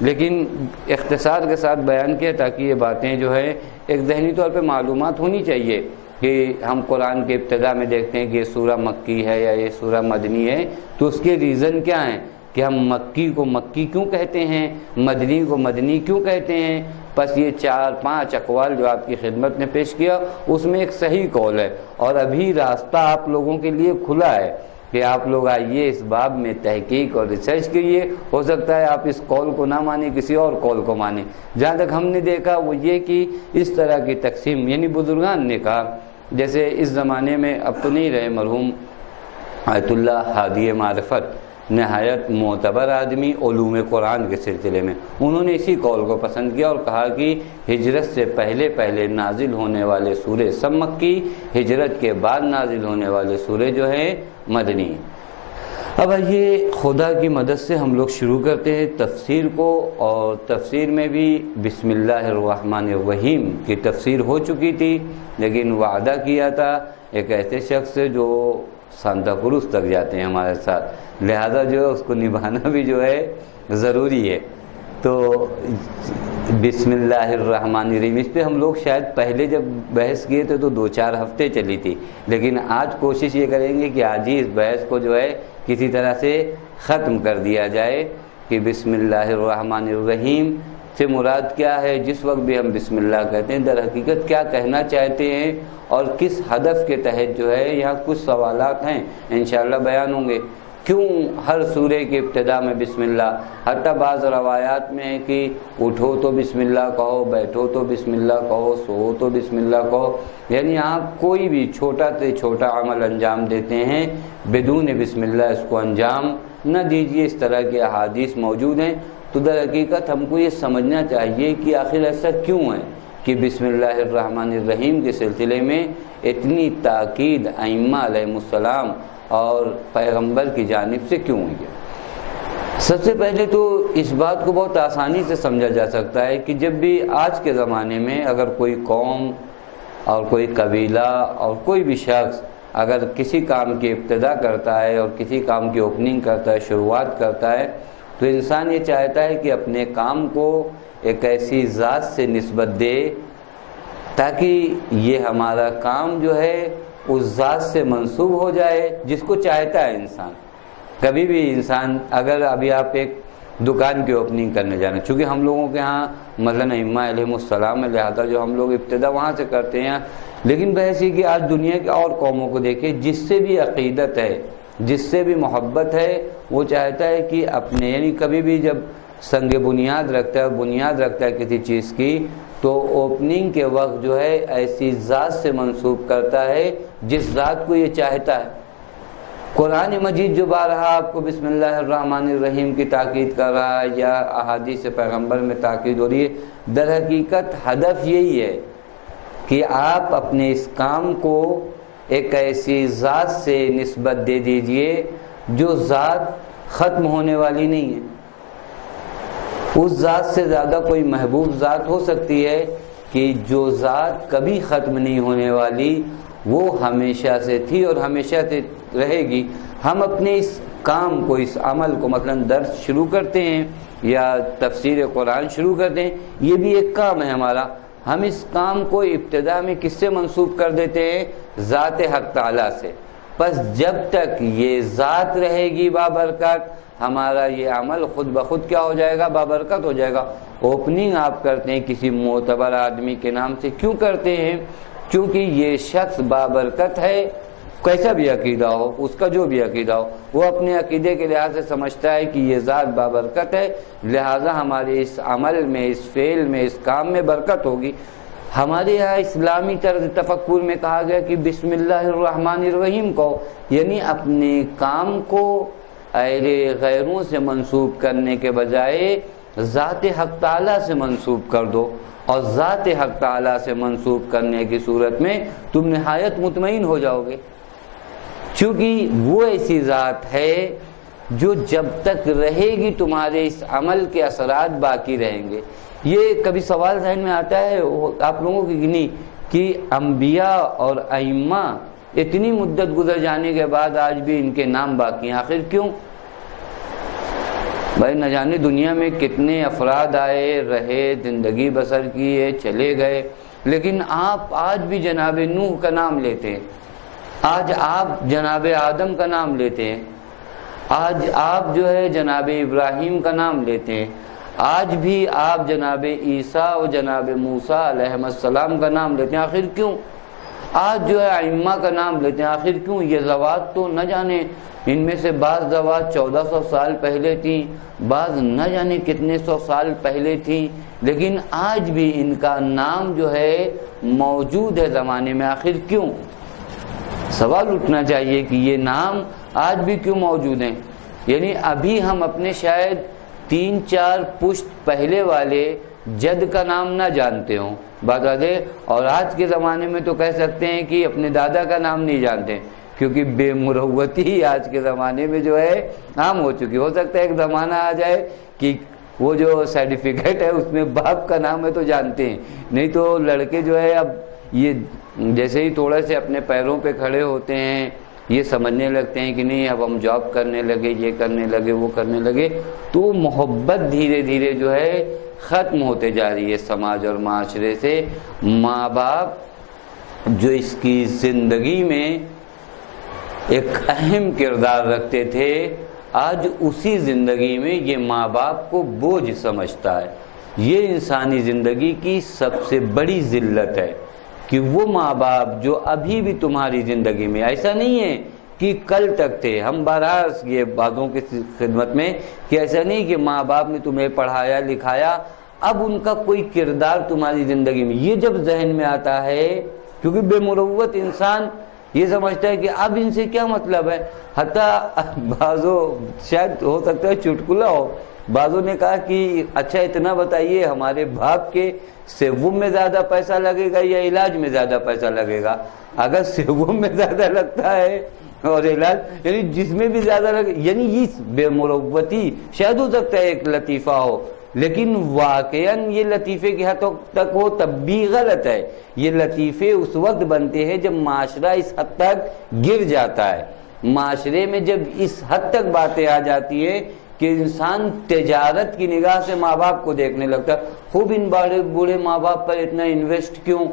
لیکن اختصار کے ساتھ بیان کیا تاکہ یہ باتیں جو ہے ایک ذہنی طور پہ معلومات ہونی چاہیے کہ ہم قرآن کے ابتدا میں دیکھتے ہیں کہ یہ سورہ مکی ہے یا یہ سورہ مدنی ہے، تو اس کے ریزن کیا ہیں کہ ہم مکی کو مکی کیوں کہتے ہیں، مدنی کو مدنی کیوں کہتے ہیں؟ بس یہ 4-5 اقوال جو آپ کی خدمت نے پیش کیا، اس میں ایک صحیح قول ہے، اور ابھی راستہ آپ لوگوں کے لیے کھلا ہے کہ آپ لوگ آئیے اس باب میں تحقیق اور ریسرچ کیجیے، ہو سکتا ہے آپ اس قول کو نہ مانیں، کسی اور قول کو مانیں۔ جہاں تک ہم نے دیکھا وہ یہ کہ اس طرح کی تقسیم، یعنی بزرگان نے کہا، جیسے اس زمانے میں اب تو نہیں رہے مرحوم آیت اللہ ہادی معرفت، نہایت معتبر آدمی علوم قرآن کے سلسلے میں، انہوں نے اسی قول کو پسند کیا اور کہا کہ ہجرت سے پہلے نازل ہونے والے سورے سب مکی، ہجرت کے بعد نازل ہونے والے سورے جو ہیں مدنی۔ اب یہ خدا کی مدد سے ہم لوگ شروع کرتے ہیں تفسیر کو، اور تفسیر میں بھی بسم اللہ الرحمن الرحیم کی تفسیر ہو چکی تھی، لیکن وعدہ کیا تھا ایک ایسے شخص سے جو سانتا کروز تک جاتے ہیں ہمارے ساتھ، لہذا جو ہے اس کو نبھانا بھی جو ہے ضروری ہے۔ تو بسم اللہ الرحمن الرحیم، اس پہ ہم لوگ شاید پہلے جب بحث کیے تھے تو 2-4 ہفتے چلی تھی، لیکن آج کوشش یہ کریں گے کہ آج ہی اس بحث کو جو ہے کسی طرح سے ختم کر دیا جائے کہ بسم اللہ الرحمن الرحیم سے مراد کیا ہے، جس وقت بھی ہم بسم اللہ کہتے ہیں در حقیقت کیا کہنا چاہتے ہیں، اور کس ہدف کے تحت جو ہے یہاں کچھ سوالات ہیں انشاءاللہ بیان ہوں گے۔ کیوں ہر سورے کی ابتدا میں بسم اللہ، حتیٰ بعض روایات میں ہے کہ اٹھو تو بسم اللہ کہو، بیٹھو تو بسم اللہ کہو، سو تو بسم اللہ کہو، یعنی آپ کوئی بھی چھوٹا سے چھوٹا عمل انجام دیتے ہیں بدون بسم اللہ اس کو انجام نہ دیجیے، اس طرح کے احادیث موجود ہیں۔ تو در حقیقت ہم کو یہ سمجھنا چاہیے کہ آخر ایسا کیوں ہے کہ بسم اللہ الرحمن الرحیم کے سلسلے میں اتنی تاکید ائمہ علیہ السلام اور پیغمبر کی جانب سے کیوں ہوئی ہے۔ سب سے پہلے تو اس بات کو بہت آسانی سے سمجھا جا سکتا ہے کہ جب بھی آج کے زمانے میں اگر کوئی قوم اور کوئی قبیلہ اور کوئی بھی شخص اگر کسی کام کی ابتدا کرتا ہے اور کسی کام کی اوپننگ کرتا ہے، شروعات کرتا ہے، تو انسان یہ چاہتا ہے کہ اپنے کام کو ایک ایسی ذات سے نسبت دے تاکہ یہ ہمارا کام جو ہے اس ذات سے منسوب ہو جائے جس کو چاہتا ہے انسان۔ کبھی بھی انسان اگر ابھی آپ ایک دکان کی اوپننگ کرنے جانا، چونکہ ہم لوگوں کے ہاں مثلاً ائمہ علیہ السلام لہذا جو ہم لوگ ابتدا وہاں سے کرتے ہیں، لیکن بحث یہ کہ آج دنیا کے اور قوموں کو دیکھیں جس سے بھی عقیدت ہے، جس سے بھی محبت ہے، وہ چاہتا ہے کہ اپنے یعنی کبھی بھی جب سنگ بنیاد رکھتا ہے، بنیاد رکھتا ہے کسی چیز کی، تو اوپننگ کے وقت جو ہے ایسی ذات سے منسوب کرتا ہے جس ذات کو یہ چاہتا ہے۔ قرآن مجید جو بارہا آپ کو بسم اللہ الرحمن الرحیم کی تاکید کر رہا ہے یا احادیث پیغمبر میں تاکید ہو رہی ہے، در حقیقت ہدف یہی ہے کہ آپ اپنے اس کام کو ایک ایسی ذات سے نسبت دے دیجئے جو ذات ختم ہونے والی نہیں ہے۔ اس ذات سے زیادہ کوئی محبوب ذات ہو سکتی ہے کہ جو ذات کبھی ختم نہیں ہونے والی، وہ ہمیشہ سے تھی اور ہمیشہ سے رہے گی۔ ہم اپنے اس کام کو، اس عمل کو، مثلا درس شروع کرتے ہیں یا تفسیر قرآن شروع کرتے ہیں، یہ بھی ایک کام ہے ہمارا۔ ہم اس کام کو ابتدا میں کس سے منسوب کر دیتے ہیں؟ ذات حق تعالیٰ سے۔ پس جب تک یہ ذات رہے گی بابرکت، ہمارا یہ عمل خود بخود کیا ہو جائے گا؟ بابرکت ہو جائے گا۔ اوپننگ آپ کرتے ہیں کسی معتبر آدمی کے نام سے، کیوں کرتے ہیں؟ کیونکہ یہ شخص بابرکت ہے، کیسا بھی عقیدہ ہو، اس کا جو بھی عقیدہ ہو، وہ اپنے عقیدے کے لحاظ سے سمجھتا ہے کہ یہ ذات بابرکت ہے، لہٰذا ہمارے اس عمل میں، اس فعل میں، اس کام میں برکت ہوگی۔ ہمارے یہاں اسلامی طرز تفکر میں کہا گیا کہ بسم اللہ الرحمن الرحیم کہو، یعنی اپنے کام کو غیروں سے منسوب کرنے کے بجائے ذات حق تعالیٰ سے منسوب کر دو، اور ذات حق تعالیٰ سے منسوب کرنے کی صورت میں تم نہایت مطمئن ہو جاؤ گے، چونکہ وہ ایسی ذات ہے جو جب تک رہے گی تمہارے اس عمل کے اثرات باقی رہیں گے۔ یہ کبھی سوال ذہن میں آتا ہے آپ لوگوں کی گنی کہ انبیاء اور ائمہ اتنی مدت گزر جانے کے بعد آج بھی ان کے نام باقی ہیں، آخر کیوں؟ بھائی نہ جانے دنیا میں کتنے افراد آئے رہے، زندگی بسر کیے، چلے گئے، لیکن آپ آج بھی جناب نوح کا نام لیتے ہیں، آج آپ جناب آدم کا نام لیتے ہیں، آج آپ جو ہے جناب ابراہیم کا نام لیتے ہیں، آج بھی آپ جناب عیسیٰ اور جناب موسیٰ علیہ السلام کا نام لیتے ہیں۔ آخر کیوں؟ آج جو ہے ائمہ کا نام لیتے ہیں، آخر کیوں؟ یہ ذوات تو نہ جانے ان میں سے بعض ذوات 1400 سال پہلے تھیں، بعض نہ جانے کتنے سو سال پہلے تھیں، لیکن آج بھی ان کا نام جو ہے موجود ہے زمانے میں۔ آخر کیوں؟ سوال اٹھنا چاہیے کہ یہ نام آج بھی کیوں موجود ہیں؟ یعنی ابھی ہم اپنے شاید 3-4 پشت پہلے والے جد کا نام نہ جانتے ہوں، بات ہے، اور آج کے زمانے میں تو کہہ سکتے ہیں کہ اپنے دادا کا نام نہیں جانتے، کیونکہ بے مروتی آج کے زمانے میں جو ہے عام ہو چکی۔ ہو سکتا ہے ایک زمانہ آ جائے کہ وہ جو سرٹیفکیٹ ہے اس میں باپ کا نام ہے تو جانتے ہیں، نہیں تو لڑکے جو ہے اب یہ جیسے ہی تھوڑے سے اپنے پیروں پہ کھڑے ہوتے ہیں یہ سمجھنے لگتے ہیں کہ نہیں اب ہم جاب کرنے لگے، یہ کرنے لگے، وہ کرنے لگے، تو محبت دھیرے دھیرے جو ہے ختم ہوتے جا رہی ہے سماج اور معاشرے سے۔ ماں باپ جو اس کی زندگی میں ایک اہم کردار رکھتے تھے، آج اسی زندگی میں یہ ماں باپ کو بوجھ سمجھتا ہے۔ یہ انسانی زندگی کی سب سے بڑی ذلت ہے کہ وہ ماں باپ جو ابھی بھی تمہاری زندگی میں، ایسا نہیں ہے کہ کل تک تھے، ہم بارہا یہ باتوں کی خدمت میں کہ ایسا نہیں کہ ماں باپ نے تمہیں پڑھایا لکھایا اب ان کا کوئی کردار تمہاری زندگی میں، یہ جب ذہن میں آتا ہے، کیونکہ بے مروت انسان یہ سمجھتا ہے کہ اب ان سے کیا مطلب ہے۔ حتیٰ بعضوں شاید ہو سکتا ہے چٹکلا ہو، بعضوں نے کہا کہ اچھا اتنا بتائیے ہمارے باپ کے سیوم میں زیادہ پیسہ لگے گا یا علاج میں زیادہ پیسہ لگے گا؟ اگر سیوم میں زیادہ لگتا ہے اور علاج یعنی جس میں بھی زیادہ لگے، یعنی یہ بے مروتی شاید ہو سکتا ہے ایک لطیفہ ہو، لیکن واقعاً یہ لطیفے کی حد تک ہو تب بھی غلط ہے۔ یہ لطیفے اس وقت بنتے ہیں جب معاشرہ اس حد تک گر جاتا ہے، معاشرے میں جب اس حد تک باتیں آ جاتی ہیں کہ انسان تجارت کی نگاہ سے ماں باپ کو دیکھنے لگتا ہے۔ خوب ان بڑے بوڑھے ماں باپ پر اتنا انویسٹ کیوں؟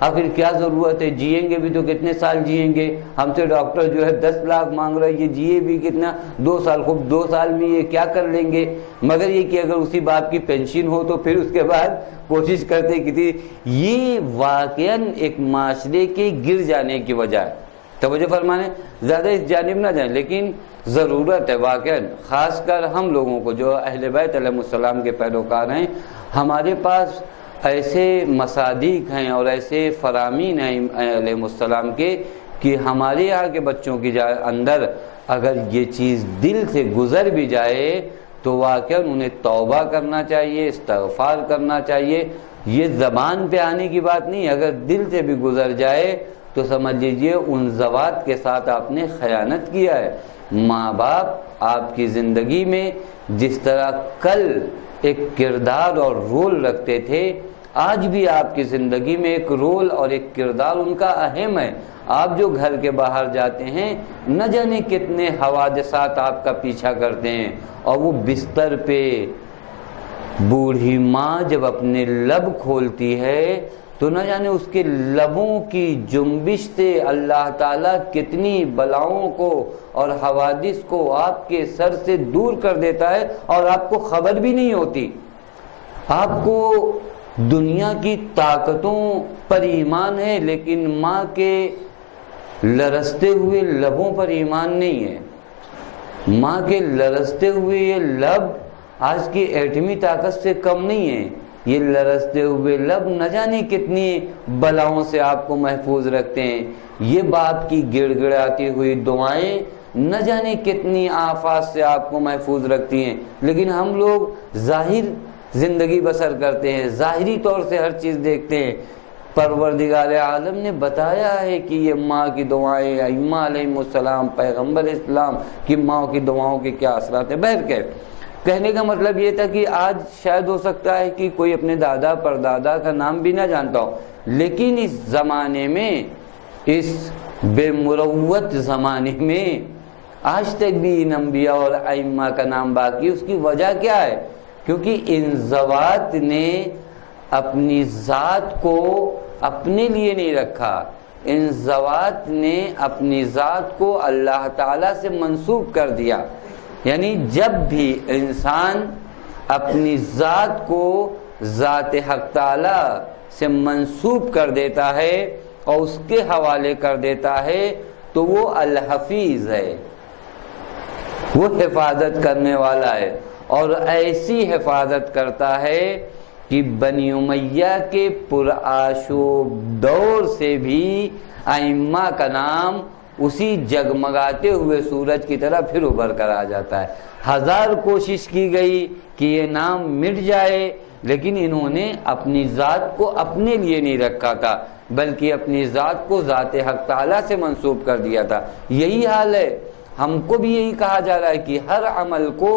آخر کیا ضرورت ہے؟ جئیں گے بھی تو کتنے سال جئیں گے؟ ہم سے ڈاکٹر جو ہے 10 لاکھ مانگ رہا ہے، یہ جیے بھی کتنا 2 سال، خوب 2 سال میں یہ کیا کر لیں گے؟ مگر یہ کہ اگر اسی باپ کی پینشن ہو تو پھر اس کے بعد کوشش کرتے کتنی۔ یہ واقعاً ایک معاشرے کے گر جانے کی وجہ ہے۔ توجہ فرمانے، زیادہ اس جانب نہ جائیں، لیکن ضرورت ہے واقعاً، خاص کر ہم لوگوں کو جو اہل بیت علیہ السلام کے پیروکار ہیں، ہمارے پاس ایسے مصادیق ہیں اور ایسے فرامین ہیں علیہ السلام کے کہ ہمارے یہاں کے بچوں کی اندر اگر یہ چیز دل سے گزر بھی جائے تو واقعاً انہیں توبہ کرنا چاہیے، استغفار کرنا چاہیے۔ یہ زبان پہ آنے کی بات نہیں، اگر دل سے بھی گزر جائے تو سمجھ لیجئے ان ذوات کے ساتھ آپ نے خیانت کیا ہے۔ ماں باپ آپ کی زندگی میں جس طرح کل ایک کردار اور رول رکھتے تھے، آج بھی آپ کی زندگی میں ایک رول اور ایک کردار ان کا اہم ہے۔ آپ جو گھر کے باہر جاتے ہیں نہ جانے کتنے حوادثات آپ کا پیچھا کرتے ہیں، اور وہ بستر پہ بوڑھی ماں جب اپنے لب کھولتی ہے تو نہ جانے اس کے لبوں کی جنبش سے اللہ تعالیٰ کتنی بلاؤں کو اور حوادث کو آپ کے سر سے دور کر دیتا ہے اور آپ کو خبر بھی نہیں ہوتی۔ آپ کو دنیا کی طاقتوں پر ایمان ہے لیکن ماں کے لرزتے ہوئے لبوں پر ایمان نہیں ہے۔ ماں کے لرزتے ہوئے یہ لب آج کی ایٹمی طاقت سے کم نہیں ہے۔ یہ لرزتے ہوئے لب نہ جانے کتنی بلاؤں سے آپ کو محفوظ رکھتے ہیں۔ یہ باپ کی گڑ گڑاتی ہوئی دعائیں نہ جانے کتنی آفات سے آپ کو محفوظ رکھتی ہیں، لیکن ہم لوگ ظاہر زندگی بسر کرتے ہیں، ظاہری طور سے ہر چیز دیکھتے ہیں۔ پروردگار عالم نے بتایا ہے کہ یہ ماں کی دعائیں، ائمہ علیہ السلام، پیغمبر اسلام کی ماں کی دعاؤں کے کیا اثرات ہیں۔ بہرکیف کہنے کا مطلب یہ تھا کہ آج شاید ہو سکتا ہے کہ کوئی اپنے دادا پردادا کا نام بھی نہ جانتا ہو، لیکن اس زمانے میں، اس بے مروت زمانے میں آج تک بھی ان انبیاء اور ائمہ کا نام باقی۔ اس کی وجہ کیا ہے؟ کیونکہ ان ذوات نے اپنی ذات کو اپنے لیے نہیں رکھا، ان ذوات نے اپنی ذات کو اللہ تعالیٰ سے منسوب کر دیا۔ یعنی جب بھی انسان اپنی ذات کو ذات حق تعالیٰ سے منسوب کر دیتا ہے اور اس کے حوالے کر دیتا ہے تو وہ الحفیظ ہے، وہ حفاظت کرنے والا ہے، اور ایسی حفاظت کرتا ہے کہ بنی امیہ کے پرآشوب دور سے بھی ائمہ کا نام اسی جگمگاتے ہوئے سورج کی طرح پھر ابھر کر آ جاتا ہے۔ ہزار کوشش کی گئی کہ یہ نام مٹ جائے، لیکن انہوں نے اپنی ذات کو اپنے لیے نہیں رکھا تھا بلکہ اپنی ذات کو ذات حق تعالیٰ سے منسوب کر دیا تھا۔ یہی حال ہے، ہم کو بھی یہی کہا جا رہا ہے کہ ہر عمل کو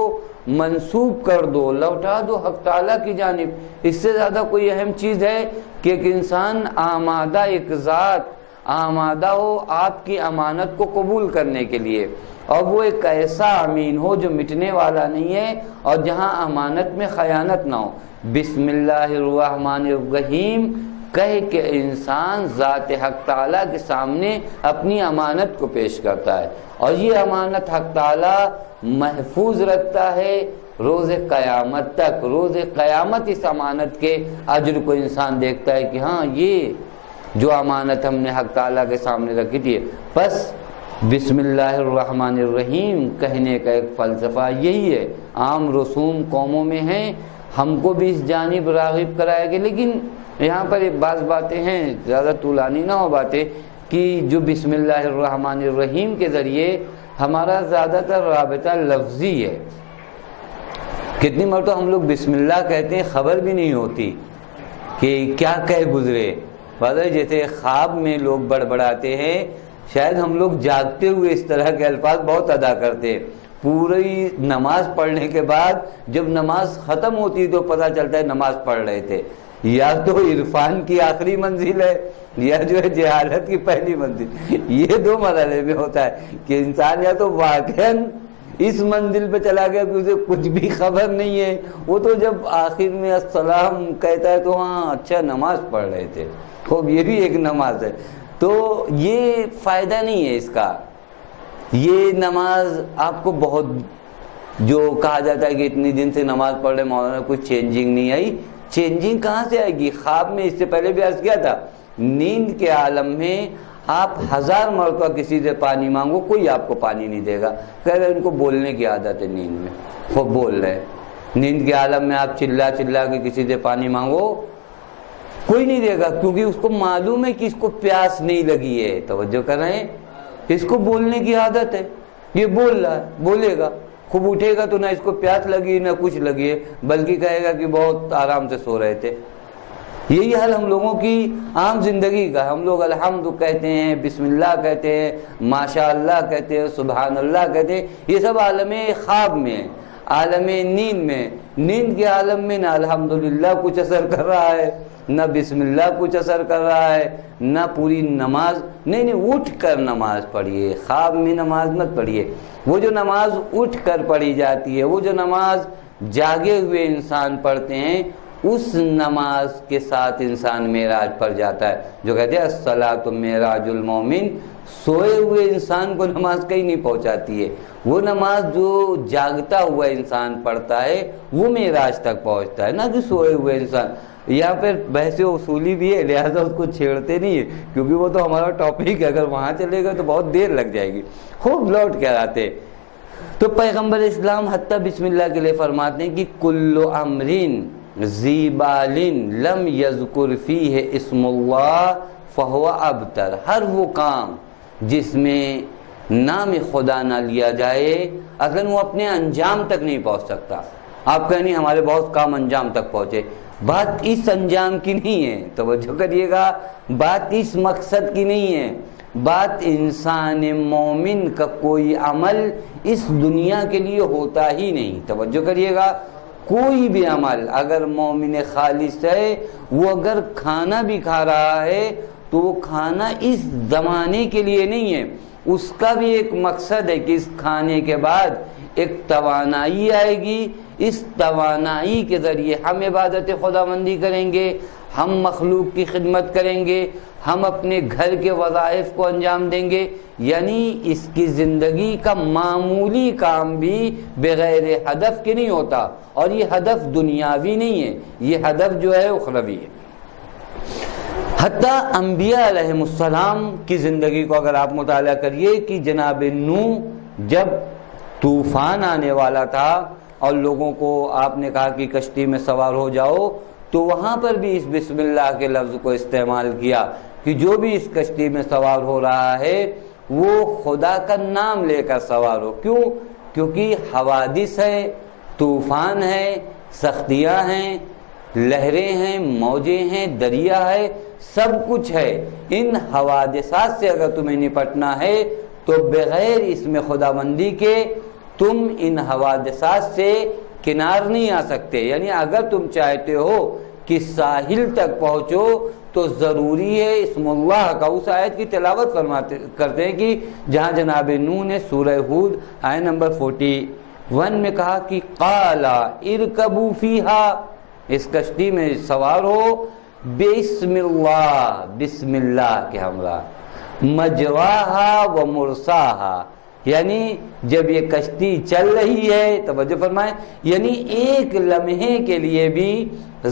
منسوب کر دو، لوٹا دو حق تعالیٰ کی جانب۔ اس سے زیادہ کوئی اہم چیز ہے کہ ایک انسان آمادہ، ایک ذات آمادہ ہو آپ کی امانت کو قبول کرنے کے لیے، اور وہ ایک ایسا امین ہو جو مٹنے والا نہیں ہے اور جہاں امانت میں خیانت نہ ہو۔ بسم اللہ الرحمن الرحیم کہہ کے انسان ذات حق تعالیٰ کے سامنے اپنی امانت کو پیش کرتا ہے، اور یہ امانت حق تعالیٰ محفوظ رکھتا ہے روز قیامت تک۔ روز قیامت اس امانت کے اجر کو انسان دیکھتا ہے کہ ہاں یہ جو امانت ہم نے حق تعالیٰ کے سامنے رکھی تھی۔ بس بسم اللہ الرحمن الرحیم کہنے کا ایک فلسفہ یہی ہے، عام رسوم قوموں میں ہیں، ہم کو بھی اس جانب راغب کرایا گیا۔ لیکن یہاں پر ایک بعض باتیں ہیں، زیادہ طولانی نہ ہو باتیں، کہ جو بسم اللہ الرحمن الرحیم کے ذریعے ہمارا زیادہ تر رابطہ لفظی ہے۔ کتنی مرتبہ ہم لوگ بسم اللہ کہتے ہیں، خبر بھی نہیں ہوتی کہ کیا کہہ گزرے۔ جیسے خواب میں لوگ بڑبڑاتے ہیں، شاید ہم لوگ جاگتے ہوئے اس طرح کے الفاظ بہت ادا کرتے ہیں۔ پوری نماز پڑھنے کے بعد جب نماز ختم ہوتی تو پتہ چلتا ہے نماز پڑھ رہے تھے۔ یا تو عرفان کی آخری منزل ہے یا جو ہے جہالت کی پہلی منزل، یہ دو مرحلے میں ہوتا ہے کہ انسان یا تو واقعاً اس منزل پہ چلا گیا کہ اسے کچھ بھی خبر نہیں ہے، وہ تو جب آخر میں السلام کہتا ہے تو ہاں اچھا نماز پڑھ رہے تھے، خوب یہ بھی ایک نماز ہے۔ تو یہ فائدہ نہیں ہے اس کا۔ یہ نماز آپ کو بہت جو کہا جاتا ہے کہ اتنی دن سے نماز پڑھ رہے مولانا کوئی چینجنگ نہیں آئی، چینجنگ کہاں سے آئے گی؟ خواب میں اس سے پہلے بھی عرض کیا تھا، نیند کے عالم میں آپ 1000 مرتبہ کسی سے پانی مانگو کوئی آپ کو پانی نہیں دے گا، کہہ رہے ان کو بولنے کی عادت ہے نیند میں، وہ بول رہے ہیں۔ نیند کے عالم میں آپ چلا چلا کے کسی سے پانی مانگو کوئی نہیں دے گا، کیونکہ اس کو معلوم ہے کہ اس کو پیاس نہیں لگی ہے۔ توجہ کر رہے ہیں، اس کو بولنے کی عادت ہے، یہ بول رہا ہے، بولے گا، خوب اٹھے گا تو نہ اس کو پیاس لگی نہ کچھ لگی ہے، بلکہ کہے گا کہ بہت آرام سے سو رہے تھے۔ یہی حال ہم لوگوں کی عام زندگی کا۔ ہم لوگ الحمد کہتے ہیں، بسم اللہ کہتے ہیں، ماشاء اللہ کہتے ہیں، سبحان اللہ کہتے ہیں، یہ سب عالم خواب میں ہے، عالم نیند میں۔ نیند کے عالم میں نہ الحمدللہ کچھ اثر کر رہا ہے، نہ بسم اللہ کچھ اثر کر رہا ہے، نہ پوری نماز۔ نہیں، اٹھ کر نماز پڑھیے، خواب میں نماز مت پڑھیے۔ وہ جو نماز اٹھ کر پڑھی جاتی ہے، وہ جو نماز جاگے ہوئے انسان پڑھتے ہیں، اس نماز کے ساتھ انسان معراج پر جاتا ہے۔ جو کہتے ہیں الصلاۃ معراج المومن، سوئے ہوئے انسان کو نماز کہیں نہیں پہنچاتی ہے، وہ نماز جو جاگتا ہوا انسان پڑھتا ہے وہ معراج تک پہنچتا ہے، نہ کہ سوئے ہوئے انسان۔ یہاں پہ بحث اصولی بھی ہے، لہذا اس کو چھیڑتے نہیں ہے کیونکہ وہ تو ہمارا ٹاپک ہے، اگر وہاں چلے گئے تو بہت دیر لگ جائے گی، خوب لوٹ کر آتے۔ تو پیغمبر اسلام حتیٰ بسم اللہ کے لیے فرماتے ہیں کہ کل امرین ذی بال لم یذکر فیہ اسم اللہ فہو ابتر، ہر وہ کام جس میں نام خدا نہ لیا جائے اصلاً وہ اپنے انجام تک نہیں پہنچ سکتا۔ آپ کہیں نہیں ہمارے بہت کام انجام تک پہنچے، بات اس انجام کی نہیں ہے، توجہ کریے گا، بات اس مقصد کی نہیں ہے، بات انسان مومن کا کوئی عمل اس دنیا کے لیے ہوتا ہی نہیں۔ توجہ کریے گا، کوئی بھی عمل اگر مومن خالص ہے، وہ اگر کھانا بھی کھا رہا ہے تو وہ کھانا اس زمانے کے لیے نہیں ہے، اس کا بھی ایک مقصد ہے کہ اس کھانے کے بعد ایک توانائی آئے گی، اس توانائی کے ذریعے ہم عبادت خداوندی کریں گے، ہم مخلوق کی خدمت کریں گے، ہم اپنے گھر کے وظائف کو انجام دیں گے، یعنی اس کی زندگی کا معمولی کام بھی بغیر ہدف کے نہیں ہوتا، اور یہ ہدف دنیاوی نہیں ہے، یہ ہدف جو ہے اخروی ہے۔ حتیٰ انبیاء علیہ السلام کی زندگی کو اگر آپ مطالعہ کریے کہ جناب نوح جب طوفان آنے والا تھا اور لوگوں کو آپ نے کہا کہ کشتی میں سوار ہو جاؤ، تو وہاں پر بھی اس بسم اللہ کے لفظ کو استعمال کیا کہ جو بھی اس کشتی میں سوار ہو رہا ہے وہ خدا کا نام لے کر سوار ہو۔ کیوں؟ کیونکہ حوادث ہے، طوفان ہے، سختیاں ہیں، لہریں ہیں، موجیں ہیں، دریا ہے، سب کچھ ہے۔ ان حوادثات سے اگر تمہیں نپٹنا ہے تو بغیر اس میں خداوندی کے تم ان حوادثات سے کنار نہیں آ سکتے۔ یعنی اگر تم چاہتے ہو کہ ساحل تک پہنچو تو ضروری ہے اسم اللہ کا۔ اس آیت کی تلاوت کرتے ہیں کہ جہاں جناب نوح نے سورہ ہود آیت نمبر 41 میں کہا کہ قال ارکبوا فیہا، اس کشتی میں سوار ہو بسم اللہ، بسم اللہ کے ہمراہ، مجراہا و مرساہا، یعنی جب یہ کشتی چل رہی ہے، توجہ فرمائیں، یعنی ایک لمحے کے لیے بھی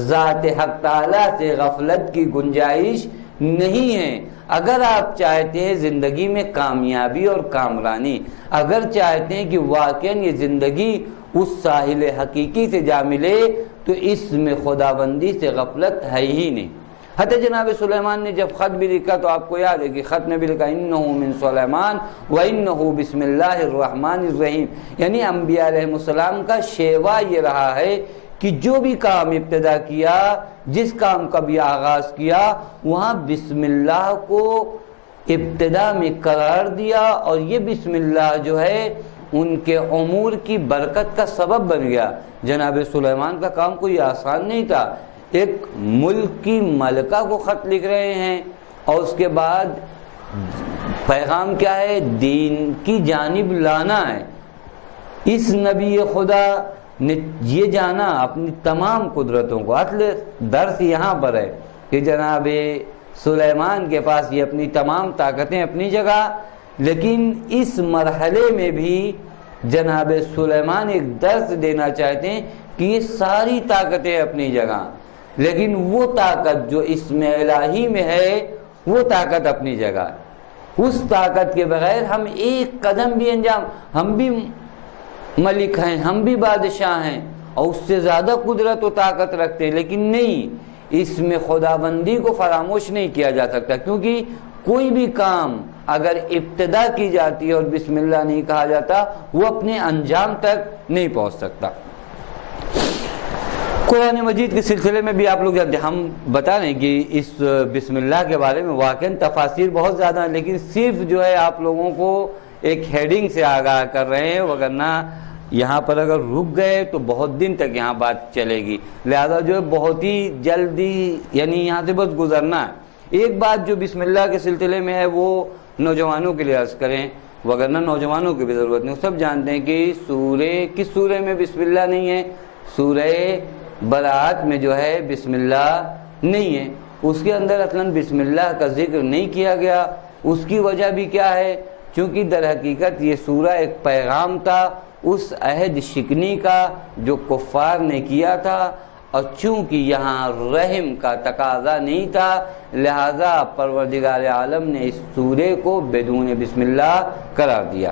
ذات حق تعالیٰ سے غفلت کی گنجائش نہیں ہے۔ اگر آپ چاہتے ہیں زندگی میں کامیابی اور کامرانی، اگر چاہتے ہیں کہ واقعاً یہ زندگی اس ساحل حقیقی سے جا ملے، تو اس میں خداوندی سے غفلت ہے ہی نہیں۔ حتیٰ جناب سلیمان نے جب خط بھی لکھا تو آپ کو یاد ہے کہ خط میں بھی لکھا انہو من سلیمان وانہو بسم اللہ الرحمن الرحیم، یعنی انبیاء علیہ السلام کا شیوا یہ رہا ہے کہ جو بھی کام ابتدا کیا، جس کام کا بھی آغاز کیا، وہاں بسم اللہ کو ابتدا میں قرار دیا، اور یہ بسم اللہ جو ہے ان کے امور کی برکت کا سبب بن گیا۔ جناب سلیمان کا کام کوئی آسان نہیں تھا، ایک ملک کی ملکہ کو خط لکھ رہے ہیں، اور اس کے بعد پیغام کیا ہے؟ دین کی جانب لانا ہے۔ اس نبی خدا نے یہ جانا اپنی تمام قدرتوں کو۔ اصل درس یہاں پر ہے کہ جناب سلیمان کے پاس یہ اپنی تمام طاقتیں اپنی جگہ، لیکن اس مرحلے میں بھی جناب سلیمان ایک درس دینا چاہتے ہیں کہ یہ ساری طاقتیں اپنی جگہ، لیکن وہ طاقت جو اسم الہی میں ہے وہ طاقت اپنی جگہ ہے۔ اس طاقت کے بغیر ہم ایک قدم بھی ہم بھی ملک ہیں، ہم بھی بادشاہ ہیں اور اس سے زیادہ قدرت و طاقت رکھتے ہیں، لیکن نہیں، اس میں خداوندی کو فراموش نہیں کیا جا سکتا، کیونکہ کوئی بھی کام اگر ابتدا کی جاتی ہے اور بسم اللہ نہیں کہا جاتا وہ اپنے انجام تک نہیں پہنچ سکتا۔ قرآن مجید کے سلسلے میں بھی آپ لوگ جانتے ہیں، ہم بتا رہے ہیں کہ اس بسم اللہ کے بارے میں واقعاً تفاسیر بہت زیادہ ہیں، لیکن صرف جو ہے آپ لوگوں کو ایک ہیڈنگ سے آگاہ کر رہے ہیں، وگرنہ یہاں پر اگر رک گئے تو بہت دن تک یہاں بات چلے گی، لہذا جو ہے بہت ہی جلدی یعنی یہاں سے بس گزرنا ہے۔ ایک بات جو بسم اللہ کے سلسلے میں ہے وہ نوجوانوں کے لیے عرض کریں، وگرنہ نوجوانوں کی بھی ضرورت نہیں، سب جانتے ہیں کہ کس سورے میں بسم اللہ نہیں ہے؟ سورہ براءت میں جو ہے بسم اللہ نہیں ہے، اس کے اندر اصلاً بسم اللہ کا ذکر نہیں کیا گیا۔ اس کی وجہ بھی کیا ہے؟ چونکہ در حقیقت یہ سورہ ایک پیغام تھا اس عہد شکنی کا جو کفار نے کیا تھا، اور چونکہ یہاں رحم کا تقاضا نہیں تھا، لہذا پروردگار عالم نے اس سورے کو بدون بسم اللہ قرار دیا۔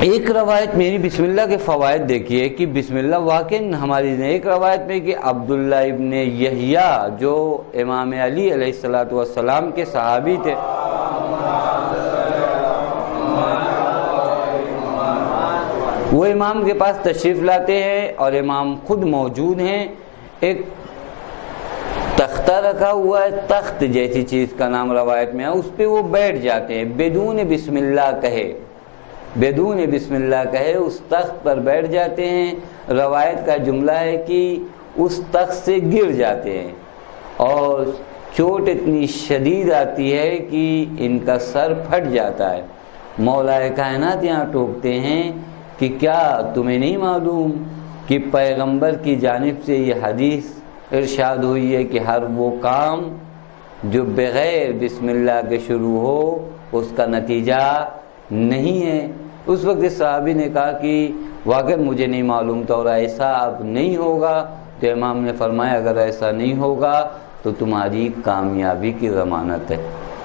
ایک روایت میری بسم اللہ کے فوائد دیکھیے کہ بسم اللہ واقعاً ہماری ایک روایت میں کہ عبداللہ ابن یحییٰ جو امام علی علیہ السلام کے صحابی تھے، وہ امام کے پاس تشریف لاتے ہیں اور امام خود موجود ہیں، ایک تختہ رکھا ہوا ہے، تخت جیسی چیز کا نام روایت میں ہے، اس پہ وہ بیٹھ جاتے ہیں بدون بسم اللہ کہے، بدون بسم اللہ کہے اس تخت پر بیٹھ جاتے ہیں۔ روایت کا جملہ ہے کہ اس تخت سے گر جاتے ہیں اور چوٹ اتنی شدید آتی ہے کہ ان کا سر پھٹ جاتا ہے۔ مولا کائنات یہاں ٹوکتے ہیں کہ کیا تمہیں نہیں معلوم کہ پیغمبر کی جانب سے یہ حدیث ارشاد ہوئی ہے کہ ہر وہ کام جو بغیر بسم اللہ کے شروع ہو اس کا نتیجہ نہیں ہے۔ اس وقت اس صحابی نے کہا کہ واقعی مجھے نہیں معلوم تھا اور ایسا اب نہیں ہوگا، تو امام نے فرمایا اگر ایسا نہیں ہوگا تو تمہاری کامیابی کی ضمانت ہے۔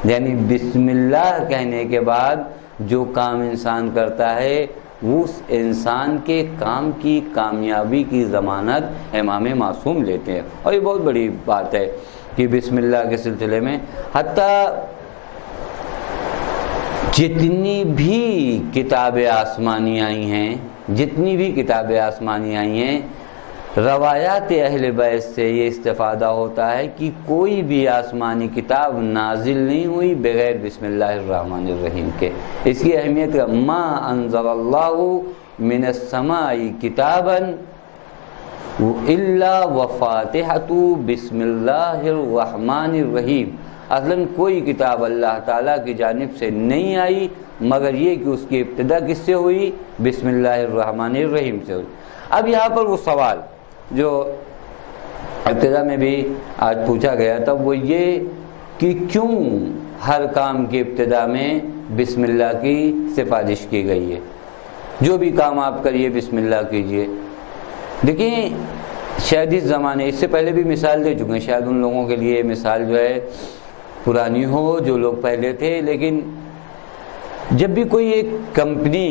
یعنی بسم اللہ کہنے کے بعد جو کام انسان کرتا ہے اس انسان کے کام کی کامیابی کی ضمانت امام معصوم لیتے ہیں، اور یہ بہت بڑی بات ہے کہ بسم اللہ کے سلسلے میں حتیٰ جتنی بھی کتابیں آسمانی آئی ہیں، جتنی بھی کتابیں آسمانی آئی ہیں، روایات اہل بیت سے یہ استفادہ ہوتا ہے کہ کوئی بھی آسمانی کتاب نازل نہیں ہوئی بغیر بسم اللہ الرحمن الرحیم کے۔ اس کی اہمیت کا ما انزل اللہ من السماء کتابا الا وفاتحۃ بسم اللہ الرحمن الرحیم۔ اصلاً کوئی کتاب اللہ تعالیٰ کی جانب سے نہیں آئی مگر یہ کہ اس کی ابتدا کس سے ہوئی؟ بسم اللہ الرحمن الرحیم سے ہوئی۔ اب یہاں پر وہ سوال جو ابتدا میں بھی آج پوچھا گیا تھا وہ یہ کہ کیوں ہر کام کی ابتدا میں بسم اللہ کی سفارش کی گئی ہے؟ جو بھی کام آپ کریے بسم اللہ کیجئے۔ دیکھیں شاید اس زمانے، اس سے پہلے بھی مثال دے چکے ہیں، شاید ان لوگوں کے لیے مثال جو ہے پرانی ہو جو لوگ پہلے تھے، لیکن جب بھی کوئی ایک کمپنی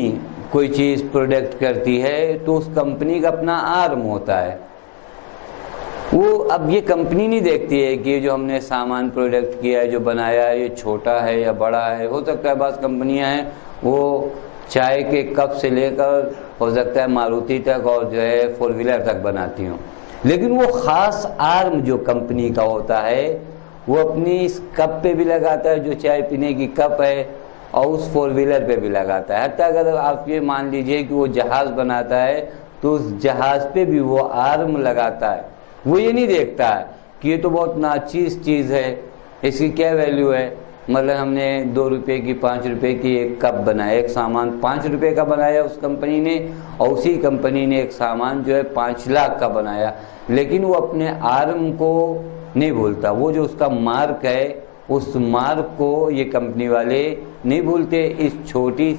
کوئی چیز پروڈکٹ کرتی ہے تو اس کمپنی کا اپنا آرم ہوتا ہے۔ وہ اب یہ کمپنی نہیں دیکھتی ہے کہ جو ہم نے سامان پروڈکٹ کیا ہے، جو بنایا ہے، یہ چھوٹا ہے یا بڑا ہے۔ ہو سکتا ہے بعض کمپنیاں ہیں وہ چائے کے کپ سے لے کر ہو سکتا ہے ماروتی تک اور جو ہے 4 ویلر تک بناتی ہوں، لیکن وہ خاص آرم جو کمپنی کا ہوتا ہے وہ اپنی اس کپ پہ بھی لگاتا ہے جو چائے پینے کی کپ ہے، اور اس 4 ویلر پہ بھی لگاتا ہے۔ حتیٰ اگر آپ یہ مان لیجئے کہ وہ جہاز بناتا ہے تو اس جہاز پہ بھی وہ آرم لگاتا ہے۔ وہ یہ نہیں دیکھتا ہے کہ یہ تو بہت ناچیز چیز ہے، اس کی کیا ویلیو ہے، مطلب ہم نے 2 روپے کی 5 روپے کی ایک کپ بنایا، ایک سامان 5 روپے کا بنایا اس کمپنی نے، اور اسی کمپنی نے ایک سامان جو ہے 5 لاکھ کا بنایا، لیکن وہ اپنے آرم کو نہیں بھولتا۔ وہ جو اس کا مارک ہے اس مارک کو یہ کمپنی والے نہیں بھولتے، اس چھوٹی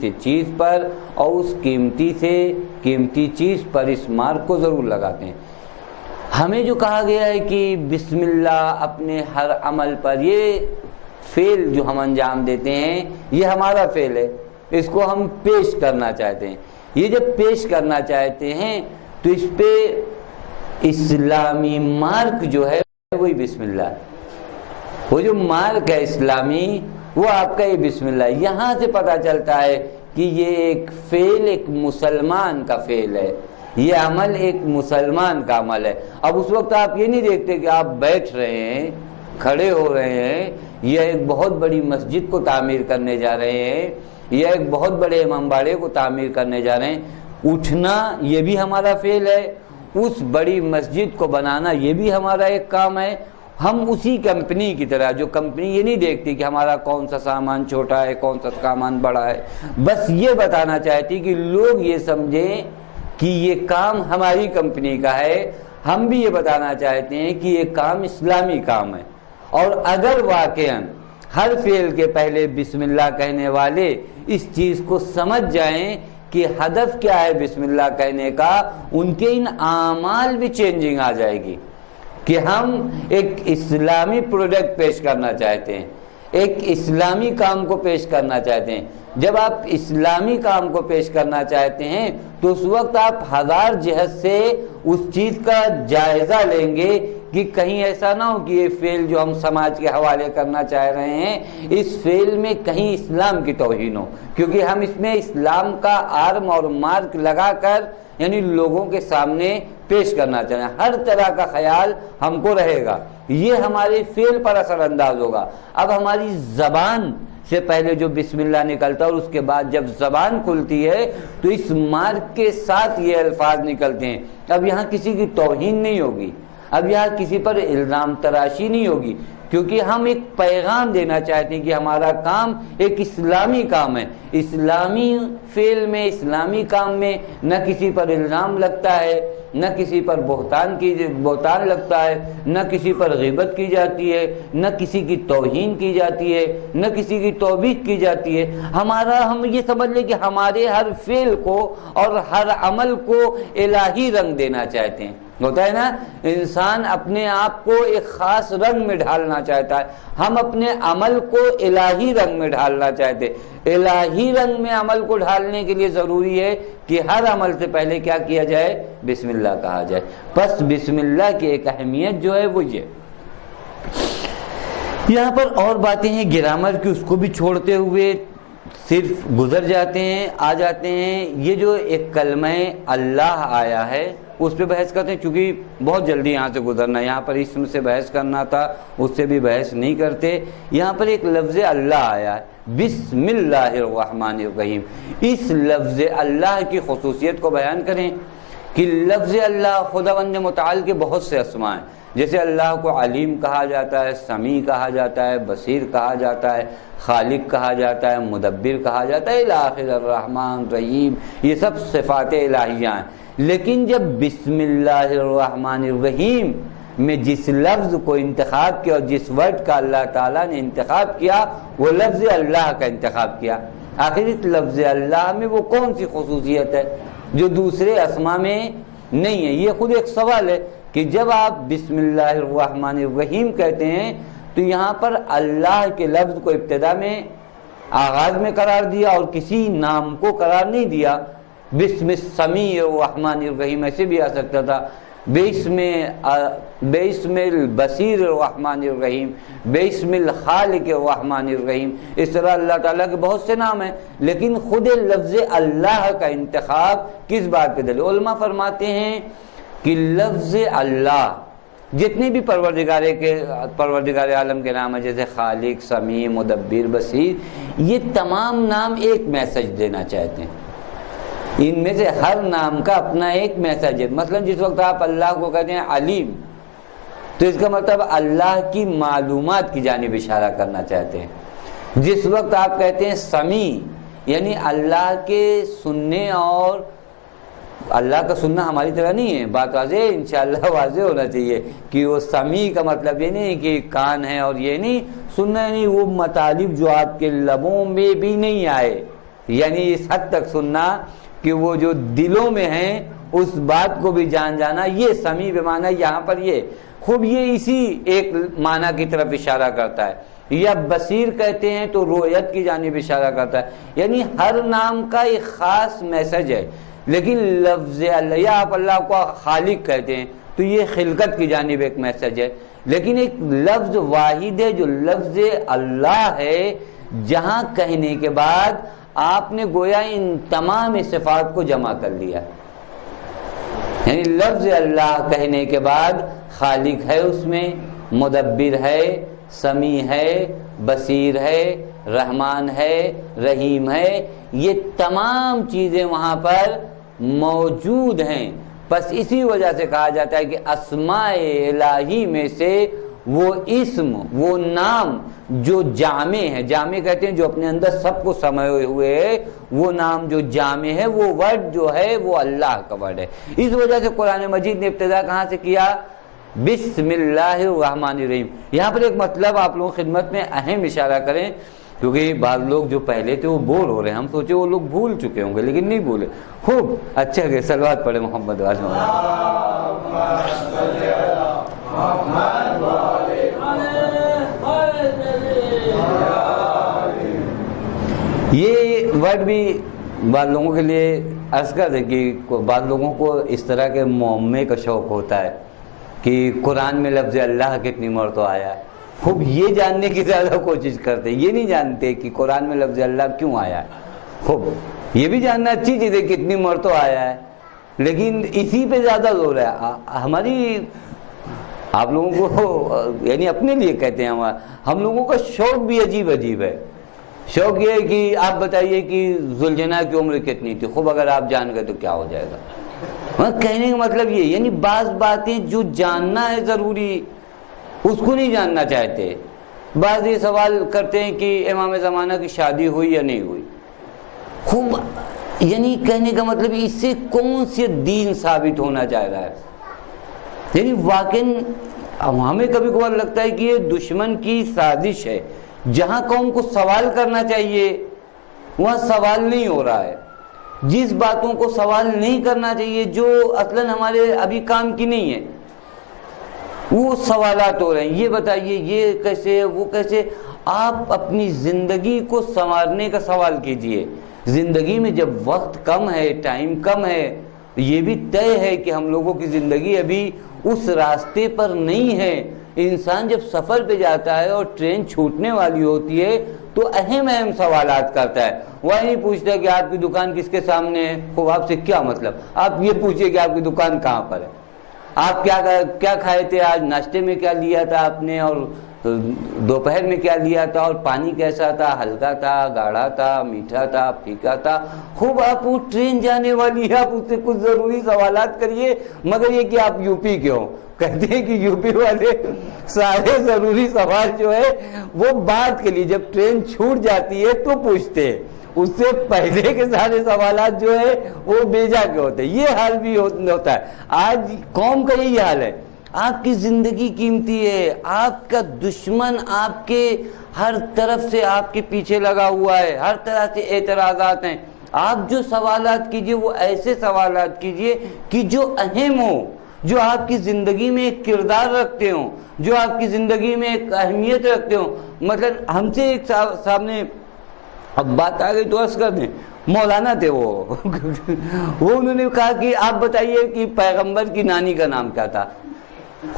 سی چیز پر اور اس قیمتی سے قیمتی چیز پر اس مارک کو ضرور لگاتے ہیں۔ ہمیں جو کہا گیا ہے کہ بسم اللہ اپنے ہر عمل پر، یہ فعل جو ہم انجام دیتے ہیں یہ ہمارا فعل ہے، اس کو ہم پیش کرنا چاہتے ہیں۔ یہ جب پیش کرنا چاہتے ہیں تو اس پہ اسلامی مارک جو ہے وہی بسم اللہ ہے۔ وہ جو مارک ہے اسلامی وہ آپ کا یہ بسم اللہ ہے۔ یہاں سے پتہ چلتا ہے کہ یہ ایک فعل ایک مسلمان کا فعل ہے، یہ عمل ایک مسلمان کا عمل ہے۔ اب اس وقت آپ یہ نہیں دیکھتے کہ آپ بیٹھ رہے ہیں، کھڑے ہو رہے ہیں، یا ایک بہت بڑی مسجد کو تعمیر کرنے جا رہے ہیں، یا ایک بہت بڑے امامباڑے کو تعمیر کرنے جا رہے ہیں۔ اٹھنا یہ بھی ہمارا فعل ہے، اس بڑی مسجد کو بنانا یہ بھی ہمارا ایک کام ہے۔ ہم اسی کمپنی کی طرح، جو کمپنی یہ نہیں دیکھتی کہ ہمارا کون سا سامان چھوٹا ہے کون سا سامان بڑا ہے، بس یہ بتانا چاہتی کہ لوگ یہ سمجھیں کہ یہ کام ہماری کمپنی کا ہے۔ ہم بھی یہ بتانا چاہتے ہیں کہ یہ کام اسلامی کام ہے، اور اگر واقعاً ہر فعل کے پہلے بسم اللہ کہنے والے اس چیز کو سمجھ جائیں کہ ہدف کیا ہے بسم اللہ کہنے کا، ان کے ان اعمال بھی چینجنگ آ جائے گی کہ ہم ایک اسلامی پروڈکٹ پیش کرنا چاہتے ہیں، ایک اسلامی کام کو پیش کرنا چاہتے ہیں۔ جب آپ اسلامی کام کو پیش کرنا چاہتے ہیں تو اس وقت آپ 1000 جہت سے اس چیز کا جائزہ لیں گے کہ کہیں ایسا نہ ہو کہ یہ فعل جو ہم سماج کے حوالے کرنا چاہ رہے ہیں اس فعل میں کہیں اسلام کی توہین ہو، کیونکہ ہم اس میں اسلام کا آرم اور مارک لگا کر یعنی لوگوں کے سامنے پیش کرنا چاہیں۔ ہر طرح کا خیال ہم کو رہے گا، یہ ہمارے فعل پر اثر انداز ہوگا۔ اب ہماری زبان سے پہلے جو بسم اللہ نکلتا ہے اور اس کے بعد جب زبان کھلتی ہے تو اس مارک کے ساتھ یہ الفاظ نکلتے ہیں۔ اب یہاں کسی کی توہین نہیں ہوگی، اب یہاں کسی پر الزام تراشی نہیں ہوگی، کیونکہ ہم ایک پیغام دینا چاہتے ہیں کہ ہمارا کام ایک اسلامی کام ہے. اسلامی فعل میں، اسلامی کام میں نہ کسی پر الزام لگتا ہے، نہ کسی پر بہتان لگتا ہے، نہ کسی پر غیبت کی جاتی ہے، نہ کسی کی توہین کی جاتی ہے، نہ کسی کی توبیخ کی جاتی ہے. ہم یہ سمجھ لیں کہ ہمارے ہر فعل کو اور ہر عمل کو الہی رنگ دینا چاہتے ہیں. ہوتا ہے نا، انسان اپنے آپ کو ایک خاص رنگ میں ڈھالنا چاہتا ہے. ہم اپنے عمل کو الہی رنگ میں ڈھالنا چاہتے ہیں. الہی رنگ میں عمل کو ڈھالنے کے لیے ضروری ہے کہ ہر عمل سے پہلے کیا کیا جائے؟ بسم اللہ کہا جائے. پس بسم اللہ کی ایک اہمیت جو ہے وہ یہ. یہاں پر اور باتیں ہیں گرامر کی، اس کو بھی چھوڑتے ہوئے صرف گزر جاتے ہیں، آ جاتے ہیں. یہ جو ایک کلمہ اللہ آیا ہے اس پہ بحث کرتے ہیں، چونکہ بہت جلدی یہاں سے گزرنا، یہاں پر اسم سے بحث کرنا تھا، اس سے بھی بحث نہیں کرتے. یہاں پر ایک لفظ اللہ آیا ہے، بسم اللہ الرحمن الرحیم. اس لفظ اللہ کی خصوصیت کو بیان کریں کہ لفظ اللہ خداوند متعال کے بہت سے اسماء ہیں. جیسے اللہ کو علیم کہا جاتا ہے، سمیع کہا جاتا ہے، بصیر کہا جاتا ہے، خالق کہا جاتا ہے، مدبر کہا جاتا ہے، الآخر الرحمن رحیم. یہ سب صفات الہیہ ہیں. لیکن جب بسم اللہ الرحمن الرحیم میں جس لفظ کو انتخاب کیا اور جس ورڈ کا اللہ تعالیٰ نے انتخاب کیا وہ لفظ اللہ کا انتخاب کیا. آخر اس لفظ اللہ میں وہ کون سی خصوصیت ہے جو دوسرے اسما میں نہیں ہے؟ یہ خود ایک سوال ہے کہ جب آپ بسم اللہ الرحمن الرحیم کہتے ہیں تو یہاں پر اللہ کے لفظ کو ابتدا میں آغاز میں قرار دیا اور کسی نام کو قرار نہیں دیا. بسم السمیع الرحمن الرحیم ایسے بھی آ سکتا تھا، بسم البصیر الرحمن الرحیم، بسم الخالق الرحمن الرحیم. اس طرح اللہ تعالیٰ کے بہت سے نام ہیں، لیکن خود لفظ اللہ کا انتخاب کس بات پہ دلیل؟ علماء فرماتے ہیں کہ لفظ اللہ جتنے بھی پروردگار عالم کے نام ہیں، جیسے خالق، سمیع، مدبر، بصیر، یہ تمام نام ایک میسج دینا چاہتے ہیں. ان میں سے ہر نام کا اپنا ایک میسج ہے. مثلا جس وقت آپ اللہ کو کہتے ہیں علیم تو اس کا مطلب اللہ کی معلومات کی جانب اشارہ کرنا چاہتے ہیں. جس وقت آپ کہتے ہیں سمیع یعنی اللہ کے سننے، اور اللہ کا سننا ہماری طرح نہیں ہے، بات واضح انشاءاللہ واضح ہونا چاہیے کہ وہ سمیع کا مطلب یہ نہیں کہ کان ہے اور یہ نہیں سننا، نہیں وہ مطالب جو آپ کے لبوں میں بھی نہیں آئے، یعنی اس حد تک سننا کہ وہ جو دلوں میں ہیں اس بات کو بھی جان جانا. یہ سمیع بمعنی یہاں پر یہ خوب یہ اسی ایک معنی کی طرف اشارہ کرتا ہے. یا بصیر کہتے ہیں تو رؤیت کی جانب اشارہ کرتا ہے، یعنی ہر نام کا ایک خاص میسج ہے. لیکن لفظ اللہ، یا آپ اللہ کو خالق کہتے ہیں تو یہ خلقت کی جانب ایک میسج ہے. لیکن ایک لفظ واحد ہے جو لفظ اللہ ہے، جہاں کہنے کے بعد آپ نے گویا ان تمام صفات کو جمع کر لیا. یعنی لفظ اللہ کہنے کے بعد خالق ہے، اس میں مدبر ہے، سمیع ہے، بصیر ہے، رحمان ہے، رحیم ہے، یہ تمام چیزیں وہاں پر موجود ہیں. بس اسی وجہ سے کہا جاتا ہے کہ اسماء الہی میں سے وہ اسم، وہ نام جو جامع ہے، جامع کہتے ہیں جو اپنے اندر سب کو سموئے ہوئے ہے، وہ نام جو جامع ہے، وہ ورڈ جو ہے وہ اللہ کا ورڈ ہے. اس وجہ سے قرآن مجید نے ابتدا کہاں سے کیا؟ بسم اللہ الرحمن الرحیم. یہاں پر ایک مطلب آپ لوگوں کی خدمت میں اہم اشارہ کریں، کیونکہ بعض لوگ جو پہلے تھے وہ بور ہو رہے ہیں، ہم سوچے وہ لوگ بھول چکے ہوں گے لیکن نہیں بھولے. خوب اچھا کہ صلوات پڑھے محمد والے. یہ ورڈ بھی بعض لوگوں کے لیے عرض کر دیں کہ بعض لوگوں کو اس طرح کے معمے کا شوق ہوتا ہے کہ قرآن میں لفظ اللہ کتنی مرتبہ آیا ہے. خوب یہ جاننے کی زیادہ کوشش کرتے ہیں، یہ نہیں جانتے کہ قرآن میں لفظ اللہ کیوں آیا ہے. خوب یہ بھی جاننا اچھی چیز ہے کتنی مرتبہ آیا ہے، لیکن اسی پہ زیادہ زور ہے. ہماری آپ لوگوں کو یعنی اپنے لیے کہتے ہیں، ہم لوگوں کا شوق بھی عجیب ہے. شوق یہ ہے کہ آپ بتائیے کہ ذوالجناح کی عمر کتنی تھی، خوب اگر آپ جان گئے تو کیا ہو جائے گا. کہنے کا مطلب یہ، یعنی بعض باتیں جو جاننا ہے ضروری اس کو نہیں جاننا چاہتے. بعض یہ سوال کرتے ہیں کہ امام زمانہ کی شادی ہوئی یا نہیں ہوئی. خوب یعنی کہنے کا مطلب اس سے کون سی دین ثابت ہونا چاہ رہا ہے. یعنی واقعی ہمیں کبھی کبھار لگتا ہے کہ یہ دشمن کی سازش ہے. جہاں قوم کو سوال کرنا چاہیے وہاں سوال نہیں ہو رہا ہے. جس باتوں کو سوال نہیں کرنا چاہیے جو اصلاً ہمارے ابھی کام کی نہیں ہے وہ سوالات ہو رہے ہیں. یہ بتائیے یہ کیسے ہے وہ کیسے. آپ اپنی زندگی کو سنوارنے کا سوال کیجئے. زندگی میں جب وقت کم ہے ٹائم کم ہے یہ بھی طے ہے کہ ہم لوگوں کی زندگی ابھی اس راستے پر نہیں ہے. انسان جب سفر پہ جاتا ہے اور ٹرین چھوٹنے والی ہوتی ہے تو اہم سوالات کرتا ہے. وہ نہیں پوچھتا کہ آپ کی دکان کس کے سامنے ہے. خوب آپ سے کیا مطلب. آپ یہ پوچھئے کہ آپ کی دکان کہاں پر ہے, آپ کیا کھائے تھے آج, ناشتے میں کیا لیا تھا آپ نے, اور دوپہر میں کیا لیا تھا, اور پانی کیسا تھا, ہلکا تھا, گاڑھا تھا, میٹھا تھا, پھیکا تھا. خوب آپ وہ ٹرین جانے والی ہے, آپ اس سے کچھ ضروری سوالات کریے. مگر یہ کہ آپ یو پی کے ہو, کہتے ہیں کہ یو پی والے سارے ضروری سوال جو ہے وہ بعد کے لیے جب ٹرین چھوٹ جاتی ہے تو پوچھتے ہیں. اس سے پہلے کے سارے سوالات جو ہے وہ بیجا کے ہوتے ہیں. یہ حال بھی ہوتا ہے. آج قوم کا یہی حال ہے. آپ کی زندگی قیمتی ہے, آپ کا دشمن آپ کے ہر طرف سے آپ کے پیچھے لگا ہوا ہے, ہر طرح سے اعتراضات ہیں. آپ جو سوالات کیجئے وہ ایسے سوالات کیجئے کہ جو اہم ہو, جو آپ کی زندگی میں ایک کردار رکھتے ہوں, جو آپ کی زندگی میں ایک اہمیت رکھتے ہوں. مثلا ہم سے ایک سامنے اب بات آ گئی تو عرض کر دیں, مولانا تھے وہ انہوں نے کہا کہ آپ بتائیے کہ پیغمبر کی نانی کا نام کیا تھا.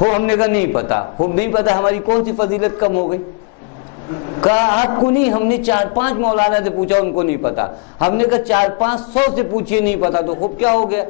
ہم نے کہا نہیں پتا. خوب نہیں پتا, ہماری کون سی فضیلت کم ہو گئی. کہا آپ کو نہیں, ہم نے 4-5 مولانا سے پوچھا ان کو نہیں پتا. ہم نے کہا 400-500 سے پوچھئے نہیں پتا. تو خوب کیا ہو گیا,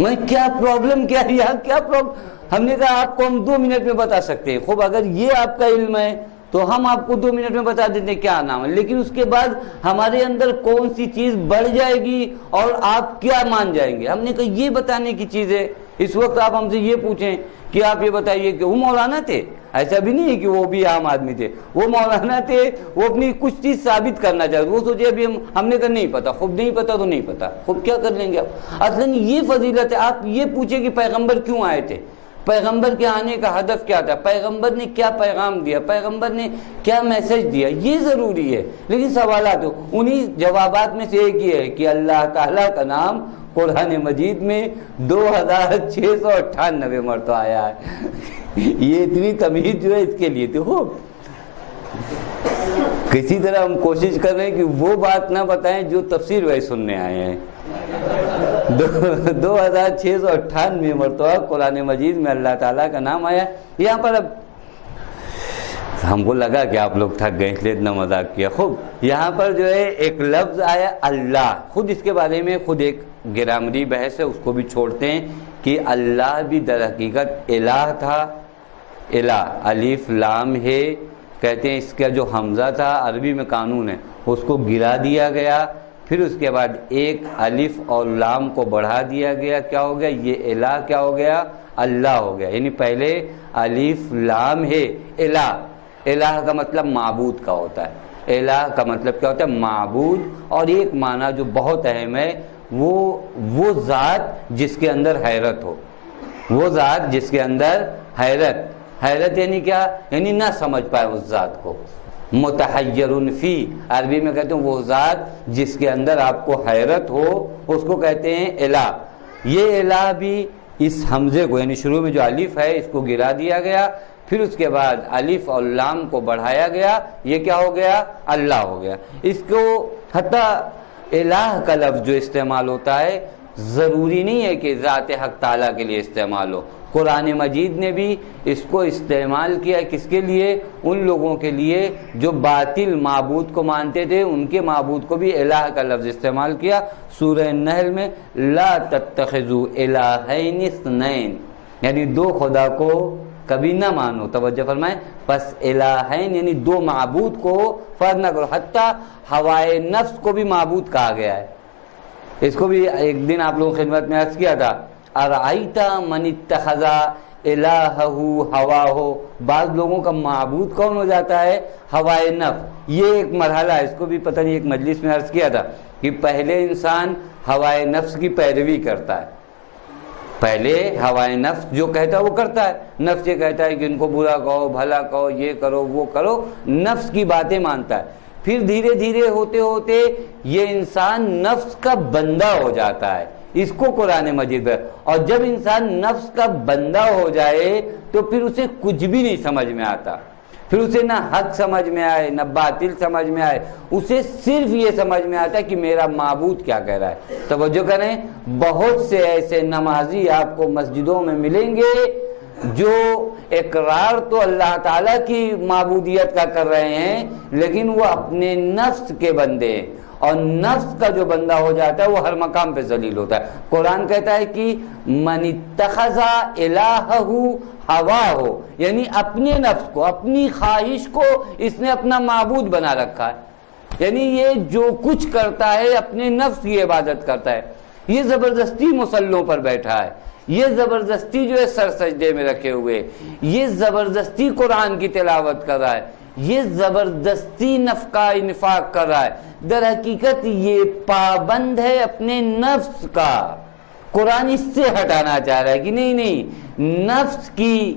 میں کیا پرابلم کیا ہے یہاں, کیا پرابلم. ہم نے کہا آپ کو ہم 2 منٹ میں بتا سکتے ہیں. خوب اگر یہ آپ کا علم ہے تو ہم آپ کو 2 منٹ میں بتا دیتے ہیں کیا نام ہے. لیکن اس کے بعد ہمارے اندر کون سی چیز بڑھ جائے گی اور آپ کیا مان جائیں گے. ہم نے کہا یہ بتانے کی چیز ہے. اس وقت آپ ہم سے یہ پوچھیں کہ آپ یہ بتائیے کہ وہ مولانا تھے, ایسا بھی نہیں ہے کہ وہ بھی عام آدمی تھے, وہ مولانا تھے, وہ اپنی کچھ چیز ثابت کرنا چاہتے. وہ سوچے ابھی ہم نے کہا نہیں پتا. خوب نہیں پتا تو نہیں پتا, خوب کیا کر لیں گے آپ. اصلاً یہ فضیلت ہے. آپ یہ پوچھیں کہ پیغمبر کیوں آئے تھے, پیغمبر کے آنے کا ہدف کیا تھا, پیغمبر نے کیا پیغام دیا, پیغمبر نے کیا میسج دیا, یہ ضروری ہے. لیکن سوالات انہی جوابات میں سے ایک یہ ہے کہ اللہ تعالیٰ کا نام قرآن مجید میں 2698 مرتبہ آیا ہے. یہ اتنی تمہید جو ہے اس کے لیے تو ہو کسی طرح ہم کوشش کر رہے ہیں کہ وہ بات نہ بتائیں جو تفسیر وہی سننے آئے ہیں. 2698 مرتبہ قرآن مجید میں اللہ تعالیٰ کا نام آیا. یہاں پر اب ہم کو لگا کہ آپ لوگ تھک گئے اس لیے اتنا مذاق کیا. خوب یہاں پر جو ہے ایک لفظ آیا اللہ. خود اس کے بارے میں خود ایک گرامری بحث ہے, اس کو بھی چھوڑتے ہیں کہ اللہ بھی در حقیقت الہ تھا. الہ الف لام ہے, کہتے ہیں اس کا جو حمزہ تھا عربی میں قانون ہے اس کو گرا دیا گیا, پھر اس کے بعد ایک الف اور لام کو بڑھا دیا گیا. کیا ہو گیا, یہ الہ کیا ہو گیا, اللہ ہو گیا. یعنی پہلے الف لام ہے الہ. الہ کا مطلب معبود کا ہوتا ہے. الہ کا مطلب کیا ہوتا ہے, معبود. اور ایک معنی جو بہت اہم ہے وہ ذات جس کے اندر حیرت ہو, وہ ذات جس کے اندر حیرت یعنی کیا, یعنی نہ سمجھ پائے اس ذات کو. متحیرن فی عربی میں کہتے ہیں وہ ذات جس کے اندر آپ کو حیرت ہو اس کو کہتے ہیں الہ. یہ الہ بھی اس حمزے کو یعنی شروع میں جو الف ہے اس کو گرا دیا گیا, پھر اس کے بعد الف اور لام کو بڑھایا گیا, یہ کیا ہو گیا, اللہ ہو گیا. اس کو حتیٰ الہ کا لفظ جو استعمال ہوتا ہے ضروری نہیں ہے کہ ذات حق تعالیٰ کے لیے استعمال ہو. قرآن مجید نے بھی اس کو استعمال کیا کس کے لیے, ان لوگوں کے لیے جو باطل معبود کو مانتے تھے, ان کے معبود کو بھی الہ کا لفظ استعمال کیا. سورہ نحل میں لا تتخذوا الہین اثنین, یعنی 2 خدا کو کبھی نہ مانو. توجہ فرمائیں, پس الہین یعنی 2 معبود کو فرض نہ کرو. حتیٰ ہوائے نفس کو بھی معبود کہا گیا ہے. اس کو بھی ایک دن آپ لوگوں کی خدمت میں عرض کیا تھا, ارائیت من اتخذ الہہ ہوا ہو. بعض لوگوں کا معبود کون ہو جاتا ہے؟ ہوائے نفس. یہ ایک مرحلہ ہے، اس کو بھی پتہ نہیں ایک مجلس میں عرض کیا تھا کہ پہلے انسان ہوائے نفس کی پیروی کرتا ہے. پہلے ہوائے نفس جو کہتا ہے وہ کرتا ہے. نفس یہ کہتا ہے کہ ان کو برا کہو، بھلا کہو، یہ کرو، وہ کرو، نفس کی باتیں مانتا ہے. پھر دھیرے دھیرے ہوتے ہوتے یہ انسان نفس کا بندہ ہو جاتا ہے. اس کو قرآن مجید ہے. اور جب انسان نفس کا بندہ ہو جائے تو پھر اسے کچھ بھی نہیں سمجھ میں آتا. پھر اسے نہ حق سمجھ میں آئے نہ باطل سمجھ میں آئے، اسے صرف یہ سمجھ میں آتا ہے کہ میرا معبود کیا کہہ رہا ہے. توجہ کریں، بہت سے ایسے نمازی آپ کو مسجدوں میں ملیں گے جو اقرار تو اللہ تعالیٰ کی معبودیت کا کر رہے ہیں، لیکن وہ اپنے نفس کے بندے ہیں. اور نفس کا جو بندہ ہو جاتا ہے وہ ہر مقام پہ ذلیل ہوتا ہے. قرآن کہتا ہے کہ من اتخذ الہہ ہواہ، یعنی اپنے نفس کو، اپنی خواہش کو اس نے اپنا معبود بنا رکھا ہے. یعنی یہ جو کچھ کرتا ہے اپنے نفس کی عبادت کرتا ہے. یہ زبردستی مصلوں پر بیٹھا ہے، یہ زبردستی جو ہے سر سجدے میں رکھے ہوئے، یہ زبردستی قرآن کی تلاوت کر رہا ہے، یہ زبردستی نفقہ انفاق کر رہا ہے. در حقیقت یہ پابند ہے اپنے نفس کا. قرآن اس سے ہٹانا چاہ رہا ہے کہ نہیں، نفس کی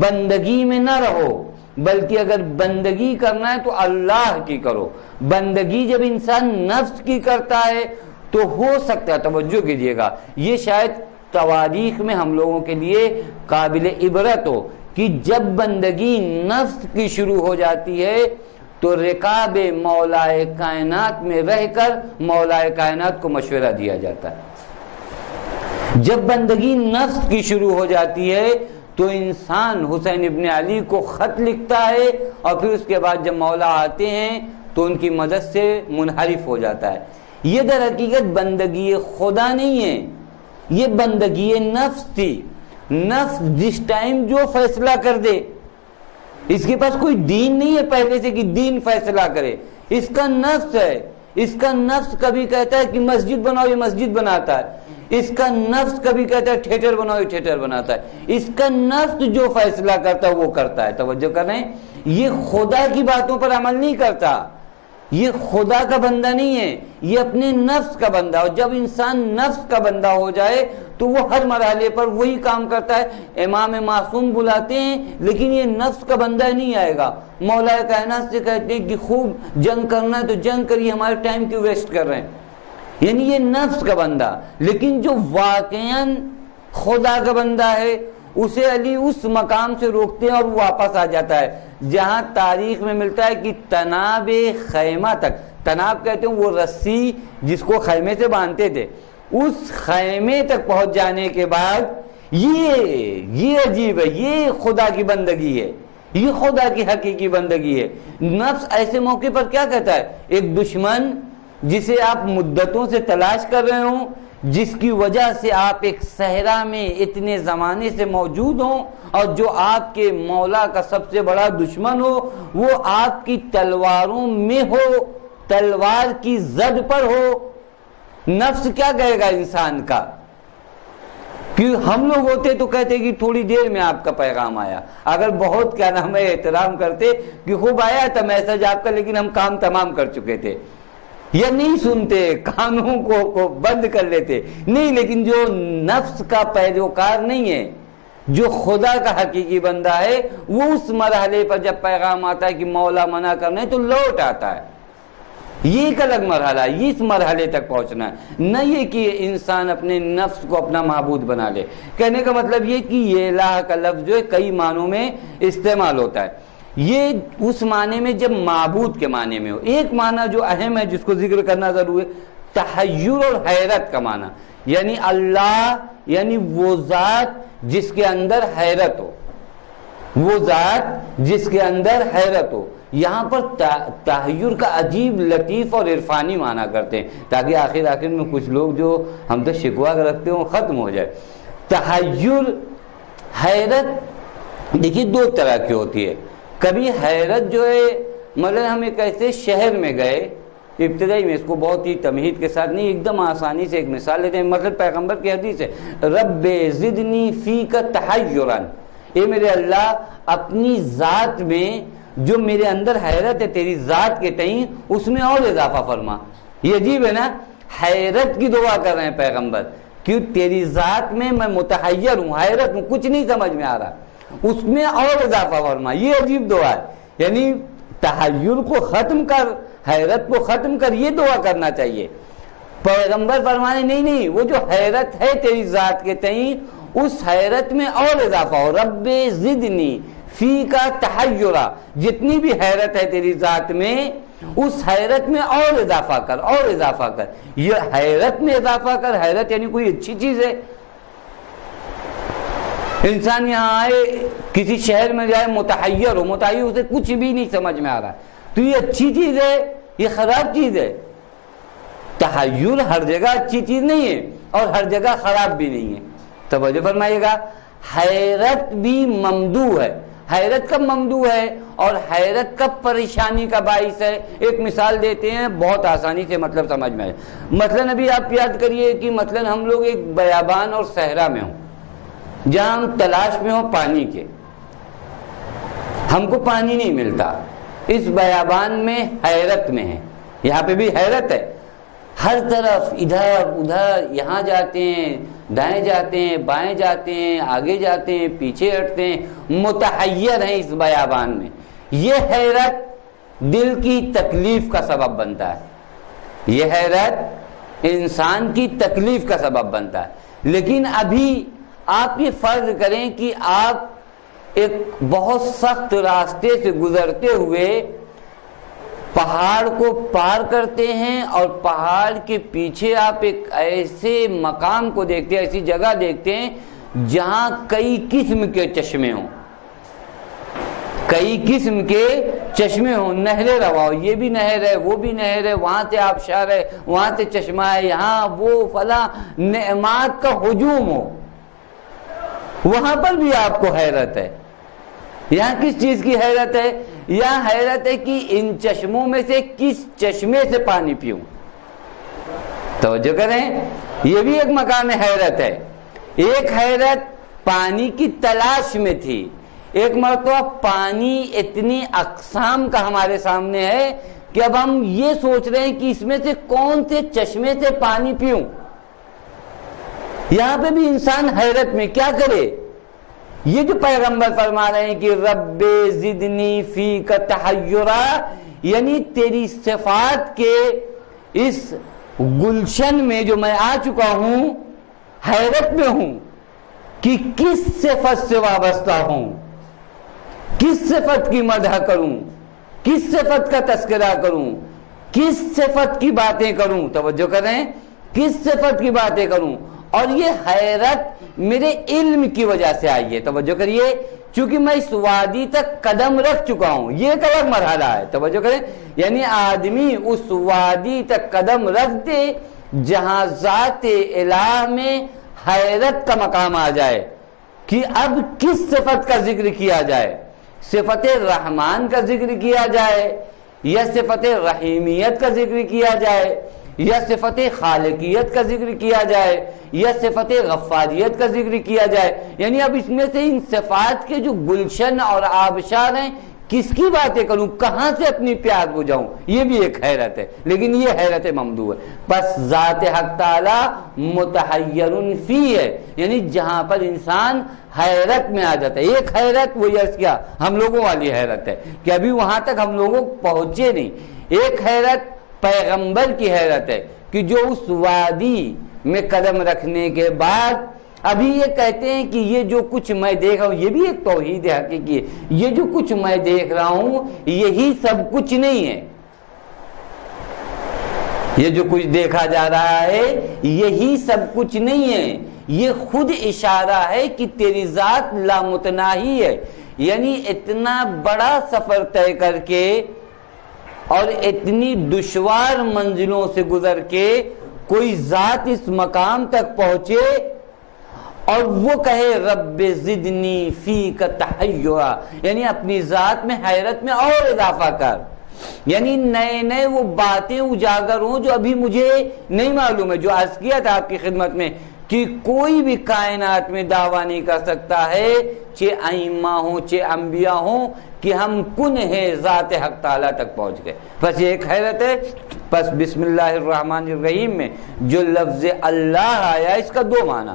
بندگی میں نہ رہو، بلکہ اگر بندگی کرنا ہے تو اللہ کی کرو. بندگی جب انسان نفس کی کرتا ہے تو ہو سکتا ہے، توجہ کیجئے گا، یہ شاید تواریخ میں ہم لوگوں کے لیے قابل عبرت ہو کہ جب بندگی نفس کی شروع ہو جاتی ہے تو رکاب مولائے کائنات میں رہ کر مولائے کائنات کو مشورہ دیا جاتا ہے. جب بندگی نفس کی شروع ہو جاتی ہے تو انسان حسین ابن علی کو خط لکھتا ہے، اور پھر اس کے بعد جب مولا آتے ہیں تو ان کی مدد سے منحرف ہو جاتا ہے. یہ در حقیقت بندگی خدا نہیں ہے، یہ بندگی نفس تھی. نفس جس ٹائم جو فیصلہ کر دے، اس کے پاس کوئی دین نہیں ہے پہلے سے کہ دین فیصلہ کرے. اس کا نفس ہے. اس کا نفس کبھی کہتا ہے کہ مسجد بناؤ، یہ مسجد بناتا ہے. اس کا نفس کبھی کہتا ہے تھیٹر بناؤ، یہ تھیٹر بناتا ہے. اس کا نفس جو فیصلہ کرتا ہے وہ کرتا ہے. توجہ کریں، یہ خدا کی باتوں پر عمل نہیں کرتا، یہ خدا کا بندہ نہیں ہے، یہ اپنے نفس کا بندہ. اور جب انسان نفس کا بندہ ہو جائے تو وہ ہر مرحلے پر وہی کام کرتا ہے. امام معصوم بلاتے ہیں لیکن یہ نفس کا بندہ نہیں آئے گا. مولا کائنات سے کہتے ہیں کہ خوب جنگ کرنا ہے تو جنگ کریے، ہمارے ٹائم کیوں ویسٹ کر رہے ہیں. یعنی یہ نفس کا بندہ. لیکن جو واقعاً خدا کا بندہ ہے اسے علی اس مقام سے روکتے ہیں اور وہ واپس آ جاتا ہے جہاں تاریخ میں ملتا ہے کہ تناب خیمہ تک، تناب کہتے ہیں وہ رسی جس کو خیمے سے باندھتے تھے، اس خیمے تک پہنچ جانے کے بعد یہ عجیب ہے، یہ خدا کی بندگی ہے، یہ خدا کی حقیقی بندگی ہے. نفس ایسے موقع پر کیا کہتا ہے؟ ایک دشمن جسے آپ مدتوں سے تلاش کر رہے ہوں، جس کی وجہ سے آپ ایک صحرا میں اتنے زمانے سے موجود ہوں، اور جو آپ کے مولا کا سب سے بڑا دشمن ہو، وہ آپ کی تلواروں میں ہو، تلوار کی زد پر ہو. نفس کیا کہے گا انسان کا؟ کہ ہم لوگ ہوتے تو کہتے کہ تھوڑی دیر میں آپ کا پیغام آیا. اگر بہت کیا نام ہے احترام کرتے کہ خوب آیا تھا میسج آپ کا، لیکن ہم کام تمام کر چکے تھے، یا نہیں سنتے، کانوں کو بند کر لیتے. نہیں، لیکن جو نفس کا پیروکار نہیں ہے، جو خدا کا حقیقی بندہ ہے، وہ اس مرحلے پر جب پیغام آتا ہے کہ مولا منع کرنا ہے تو لوٹ آتا ہے. یہ ایک الگ مرحلہ ہے، یہ اس مرحلے تک پہنچنا ہے. نہ یہ کہ انسان اپنے نفس کو اپنا معبود بنا لے. کہنے کا مطلب یہ کہ یہ الہ کا لفظ جو ہے کئی معنوں میں استعمال ہوتا ہے. یہ اس معنی میں جب معبود کے معنی میں ہو. ایک معنی جو اہم ہے جس کو ذکر کرنا ضروری ہے، تحیر اور حیرت کا معنی. یعنی اللہ، یعنی وہ ذات جس کے اندر حیرت ہو، وہ ذات جس کے اندر حیرت ہو. یہاں پر تحیر کا عجیب لطیف اور عرفانی معنی کرتے ہیں تاکہ آخر میں کچھ لوگ جو ہم تو شکوا رکھتے ہوں ختم ہو جائے. تحیر، حیرت دیکھیے دو طرح کی ہوتی ہے. کبھی حیرت جو ہے، مطلب ہم ایک ایسے شہر میں گئے، ابتدائی میں اس کو بہت ہی تمہید کے ساتھ نہیں، ایک دم آسانی سے ایک مثال لیتے ہیں. مطلب پیغمبر کی حدیث ہے، رب زدنی فیک تحیرا، اے میرے اللہ اپنی ذات میں جو میرے اندر حیرت ہے تیری ذات کے تئیں اس میں اور اضافہ فرما. یہ عجیب ہے نا, حیرت کی دعا کر رہے ہیں پیغمبر, کیوں تیری ذات میں میں متحیر ہوں, حیرت ہوں, کچھ نہیں سمجھ میں آ رہا, اس میں اور اضافہ فرما. یہ عجیب دعا ہے, یعنی تحیر کو ختم کر, حیرت کو ختم کر, یہ دعا کرنا چاہیے. پیغمبر فرمانے نہیں, وہ جو حیرت ہے تیری ذات کے تئیں اس حیرت میں اور اضافہ ہو. رب زدنی فی کا تحیرا, جتنی بھی حیرت ہے تیری ذات میں اس حیرت میں اور اضافہ کر, اور اضافہ کر. یہ حیرت میں اضافہ کر, حیرت یعنی کوئی اچھی چیز ہے. انسان یہاں آئے کسی شہر میں جائے متحیر ہو, متحیر اسے کچھ بھی نہیں سمجھ میں آ رہا, تو یہ اچھی چیز ہے یہ خراب چیز ہے؟ تحیر ہر جگہ اچھی چیز نہیں ہے اور ہر جگہ خراب بھی نہیں ہے. توجہ فرمائیے گا, حیرت بھی ممدوح ہے. حیرت کب ممدوح ہے اور حیرت کب پریشانی کا باعث ہے؟ ایک مثال دیتے ہیں بہت آسانی سے مطلب سمجھ میں آئے. مثلا ابھی آپ یاد کریے کہ مثلا ہم لوگ ایک بیابان اور صحرا میں ہوں جہاں ہم تلاش میں ہوں پانی کے, ہم کو پانی نہیں ملتا. اس بیابان میں حیرت میں ہے, یہاں پہ بھی حیرت ہے, ہر طرف ادھر ادھر, یہاں جاتے ہیں دائیں جاتے ہیں بائیں جاتے ہیں آگے جاتے ہیں پیچھے ہٹتے ہیں, متحیر ہیں اس بیابان میں. یہ حیرت دل کی تکلیف کا سبب بنتا ہے, یہ حیرت انسان کی تکلیف کا سبب بنتا ہے. لیکن ابھی آپ یہ فرض کریں کہ آپ ایک بہت سخت راستے سے گزرتے ہوئے پہاڑ کو پار کرتے ہیں اور پہاڑ کے پیچھے آپ ایک ایسے مقام کو دیکھتے ہیں, ایسی جگہ دیکھتے ہیں جہاں کئی قسم کے چشمے ہوں, کئی قسم کے چشمے ہوں, نہریں روا ہو, یہ بھی نہر ہے وہ بھی نہر ہے, وہاں سے آبشار ہے وہاں سے چشمہ ہے, یہاں وہ فلاں نعمات کا ہجوم ہو. وہاں پر بھی آپ کو حیرت ہے. یہاں کس چیز کی حیرت ہے؟ یہاں حیرت ہے کہ ان چشموں میں سے کس چشمے سے پانی پیوں. توجہ کریں, یہ بھی ایک مقام حیرت ہے. ایک حیرت پانی کی تلاش میں تھی, ایک مرتبہ پانی اتنی اقسام کا ہمارے سامنے ہے کہ اب ہم یہ سوچ رہے ہیں کہ اس میں سے کون سے چشمے سے پانی پیوں. یہاں پہ بھی انسان حیرت میں, کیا کرے؟ یہ جو پیغمبر فرما رہے ہیں کہ رب زدنی فی کا تحیرا, یعنی تیری صفات کے اس گلشن میں جو میں آ چکا ہوں حیرت میں ہوں کہ کس صفت سے وابستہ ہوں, کس صفت کی مدح کروں, کس صفت کا تذکرہ کروں, کس صفت کی باتیں کروں. توجہ کریں, کس صفت کی باتیں کروں. اور یہ حیرت میرے علم کی وجہ سے آئی ہے. توجہ کریے, چونکہ میں اس وادی تک قدم رکھ چکا ہوں, یہ ایک الگ مرحلہ ہے. توجہ کریں, یعنی آدمی اس وادی تک قدم رکھ دے جہاں ذات الہ میں حیرت کا مقام آ جائے کہ اب کس صفت کا ذکر کیا جائے, صفت رحمان کا ذکر کیا جائے یا صفت رحیمیت کا ذکر کیا جائے یا صفت خالقیت کا ذکر کیا جائے یا صفت غفاریت کا ذکر کیا جائے. یعنی اب اس میں سے ان صفات کے جو گلشن اور آبشار ہیں کس کی باتیں کروں, کہاں سے اپنی پیاس بجھاؤں, یہ بھی ایک حیرت ہے. لیکن یہ حیرت ممدوح ہے. بس ذات حق تعالی متحیر فی ہے, یعنی جہاں پر انسان حیرت میں آ جاتا ہے. ایک حیرت وہ یس کیا ہم لوگوں والی حیرت ہے کہ ابھی وہاں تک ہم لوگوں پہنچے نہیں. ایک حیرت پیغمبر کی حیرت ہے کہ جو اس وادی میں قدم رکھنے کے بعد ابھی یہ کہتے ہیں کہ یہ جو کچھ میں دیکھ رہا ہوں, یہ بھی ایک توحید حقیقی ہے, یہ جو کچھ میں دیکھ رہا ہوں یہی سب کچھ نہیں ہے, یہ جو کچھ دیکھا جا رہا ہے یہی سب کچھ نہیں ہے, یہ خود اشارہ ہے کہ تیری ذات لامتناہی ہے. یعنی اتنا بڑا سفر طے کر کے اور اتنی دشوار منزلوں سے گزر کے کوئی ذات اس مقام تک پہنچے اور وہ کہے رب زدنی فی کا تحیرا, یعنی اپنی ذات میں حیرت میں اور اضافہ کر. یعنی نئے نئے وہ باتیں اجاگر ہوں جو ابھی مجھے نہیں معلوم ہے. جو عرض کیا تھا آپ کی خدمت میں کہ کوئی بھی کائنات میں دعویٰ نہیں کر سکتا ہے، چہ ائمہ ہوں چہ انبیاء ہوں، کہ ہم کن ہے ذات حق تعالیٰ تک پہنچ گئے۔ بس یہ ایک حیرت ہے۔ بس بسم اللہ الرحمن الرحیم میں جو لفظ اللہ آیا، اس کا دو معنی،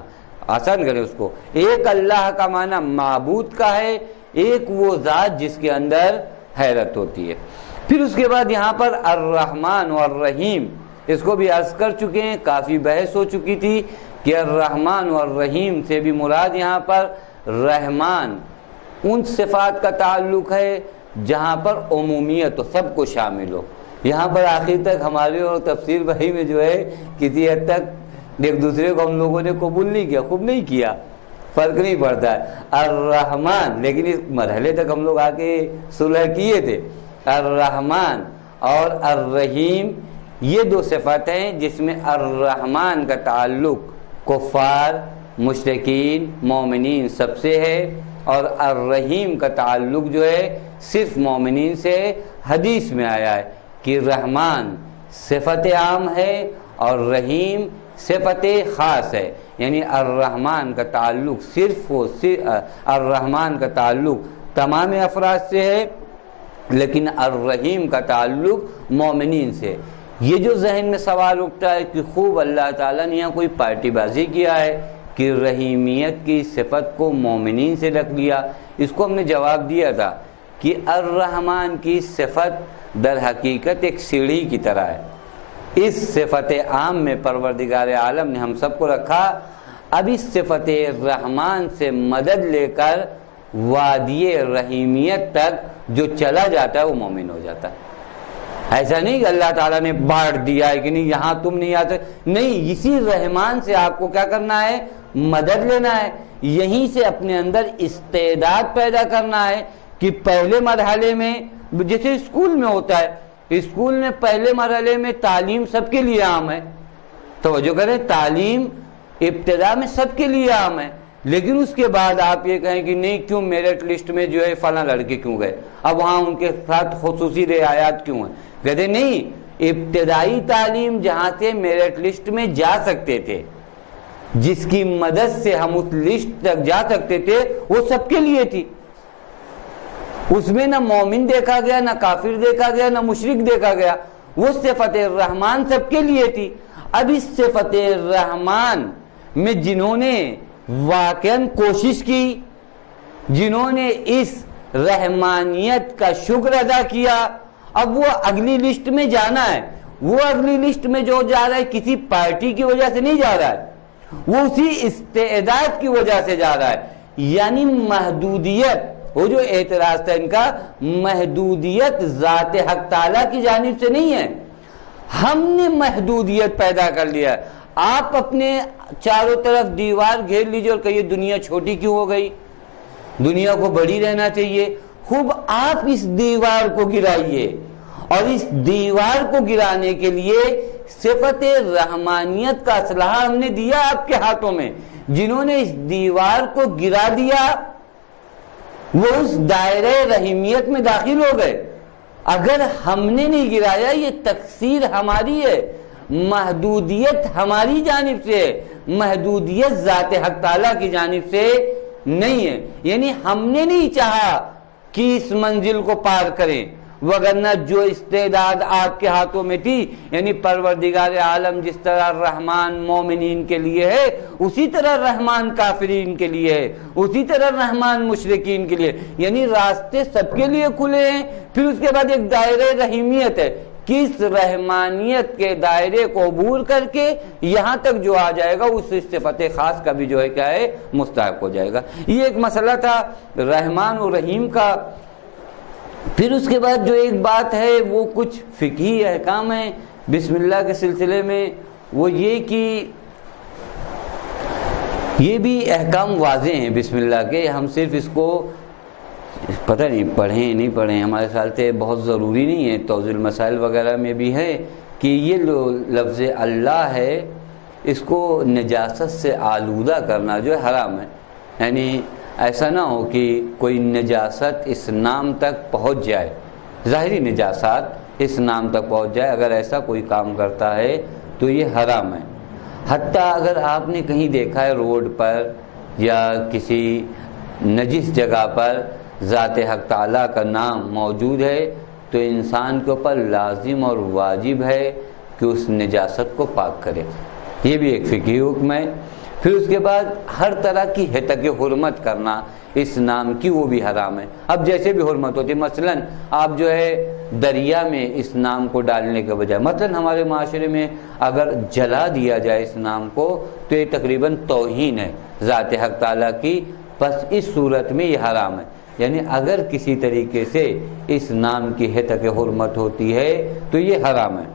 آسان کریں اس کو، ایک اللہ کا معنی معبود کا ہے، ایک وہ ذات جس کے اندر حیرت ہوتی ہے۔ پھر اس کے بعد یہاں پر الرحمن اور الرحیم، اس کو بھی عرض کر چکے ہیں، کافی بحث ہو چکی تھی کہ الرحمن اور الرحیم سے بھی مراد یہاں پر رحمان ان صفات کا تعلق ہے جہاں پر عمومیت ہو، سب کو شامل ہو۔ یہاں پر آخر تک ہمارے اور تفسیر بھائی میں جو ہے کسی حد تک ایک دوسرے کو ہم لوگوں نے قبول نہیں کیا، خوب نہیں کیا، فرق نہیں پڑتا ہے۔ الرحمن، لیکن اس مرحلے تک ہم لوگ آ کے صلح کیے تھے۔ الرحمن اور الرحیم یہ دو صفات ہیں جس میں الرحمن کا تعلق کفار، مشرکین، مومنین سب سے ہے، اور الرحیم کا تعلق جو ہے صرف مومنین سے۔ حدیث میں آیا ہے کہ رحمان صفت عام ہے اور رحیم صفت خاص ہے، یعنی الرحمن کا تعلق صرف الرحمن کا تعلق تمام افراد سے ہے، لیکن الرحیم کا تعلق مومنین سے۔ یہ جو ذہن میں سوال اٹھتا ہے کہ خوب اللہ تعالیٰ نے یہاں کوئی پارٹی بازی کیا ہے کہ رحیمیت کی صفت کو مومنین سے رکھ لیا، اس کو ہم نے جواب دیا تھا کہ الرحمن کی صفت در حقیقت ایک سیڑھی کی طرح ہے۔ اس صفت عام میں پروردگار عالم نے ہم سب کو رکھا، اب اس صفت رحمان سے مدد لے کر وادی رحیمیت تک جو چلا جاتا ہے وہ مومن ہو جاتا ہے۔ ایسا نہیں کہ اللہ تعالیٰ نے بانٹ دیا ہے کہ نہیں یہاں تم نہیں آتے، نہیں، اسی رحمان سے آپ کو کیا کرنا ہے؟ مدد لینا ہے، یہیں سے اپنے اندر استعداد پیدا کرنا ہے کہ پہلے مرحلے میں جیسے اسکول میں ہوتا ہے، اسکول میں پہلے مرحلے میں تعلیم سب کے لیے عام ہے، توجہ کریں، تعلیم ابتدا میں سب کے لیے عام ہے، لیکن اس کے بعد آپ یہ کہیں کہ نہیں کیوں میرٹ لسٹ میں جو ہے فلاں لڑکے کیوں گئے، اب وہاں ان کے ساتھ خصوصی رعایات کیوں ہیں؟ کہتے نہیں، ابتدائی تعلیم جہاں سے میرٹ لسٹ میں جا سکتے تھے، جس کی مدد سے ہم اس لسٹ تک جا سکتے تھے، وہ سب کے لیے تھی، اس میں نہ مومن دیکھا گیا، نہ کافر دیکھا گیا، نہ مشرک دیکھا گیا، وہ صفت الرحمن سب کے لیے تھی۔ اب اس صفت الرحمن میں جنہوں نے واقعاً کوشش کی، جنہوں نے اس رحمانیت کا شکر ادا کیا، اب وہ اگلی لسٹ میں جانا ہے، وہ اگلی لسٹ میں جو جا رہا ہے کسی پارٹی کی وجہ سے نہیں جا رہا ہے، وہ اسی استعداد کی وجہ سے جا رہا ہے، یعنی محدودیت، وہ جو اعتراض تھا ان کا، محدودیت ذات حق تعالیٰ کی جانب سے نہیں ہے، ہم نے محدودیت پیدا کر لیا ہے۔ آپ اپنے چاروں طرف دیوار گھیر لیجئے اور کہیے دنیا چھوٹی کیوں ہو گئی، دنیا کو بڑی رہنا چاہیے، خوب آپ اس دیوار کو گرائیے، اور اس دیوار کو گرانے کے لیے صفت رحمانیت کا اسلحہ ہم نے دیا آپ کے ہاتھوں میں، جنہوں نے اس دیوار کو گرا دیا وہ اس دائرہ رحیمیت میں داخل ہو گئے۔ اگر ہم نے نہیں گرایا، یہ تقصیر ہماری ہے، محدودیت ہماری جانب سے ہے، محدودیت ذات حق تعالیٰ کی جانب سے نہیں ہے، یعنی ہم نے نہیں چاہا کہ اس منزل کو پار کریں، وگرنہ جو استعداد آپ کے ہاتھوں میں تھی، یعنی پروردگار عالم جس طرح رحمان مومنین کے لیے ہے، اسی طرح رحمان کافرین کے لیے ہے، اسی طرح رحمان مشرکین کے لیے، یعنی راستے سب کے لیے کھلے ہیں۔ پھر اس کے بعد ایک دائرہ رحیمیت ہے، کس رحمانیت کے دائرے کو عبور کر کے یہاں تک جو آ جائے گا اس صفت خاص کا بھی جو ہے کیا ہے، مستحق ہو جائے گا۔ یہ ایک مسئلہ تھا رحمان و رحیم کا۔ پھر اس کے بعد جو ایک بات ہے وہ کچھ فقہی احکام ہیں بسم اللہ کے سلسلے میں، وہ یہ کہ یہ بھی احکام واضح ہیں بسم اللہ کے، ہم صرف اس کو پتہ نہیں پڑھیں نہیں پڑھیں، ہمارے خیال سے بہت ضروری نہیں ہے، توضیح المسائل وغیرہ میں بھی ہے کہ یہ لفظ اللہ ہے، اس کو نجاست سے آلودہ کرنا جو ہے حرام ہے، یعنی ایسا نہ ہو کہ کوئی نجاست اس نام تک پہنچ جائے، ظاہری نجاست اس نام تک پہنچ جائے، اگر ایسا کوئی کام کرتا ہے تو یہ حرام ہے۔ حتیٰ اگر آپ نے کہیں دیکھا ہے روڈ پر یا کسی نجس جگہ پر ذات حق تعالیٰ کا نام موجود ہے تو انسان کے اوپر لازم اور واجب ہے کہ اس نجاست کو پاک کرے. یہ بھی ایک فقہی حکم ہے. پھر اس کے بعد ہر طرح کی ہتک حرمت کرنا اس نام کی وہ بھی حرام ہے. اب جیسے بھی حرمت ہوتی ہے، مثلا آپ جو ہے دریا میں اس نام کو ڈالنے کے بجائے، مثلا ہمارے معاشرے میں اگر جلا دیا جائے اس نام کو تو یہ تقریباً توہین ہے ذات حق تعالیٰ کی. بس اس صورت میں یہ حرام ہے. یعنی اگر کسی طریقے سے اس نام کی ہتک حرمت ہوتی ہے تو یہ حرام ہے.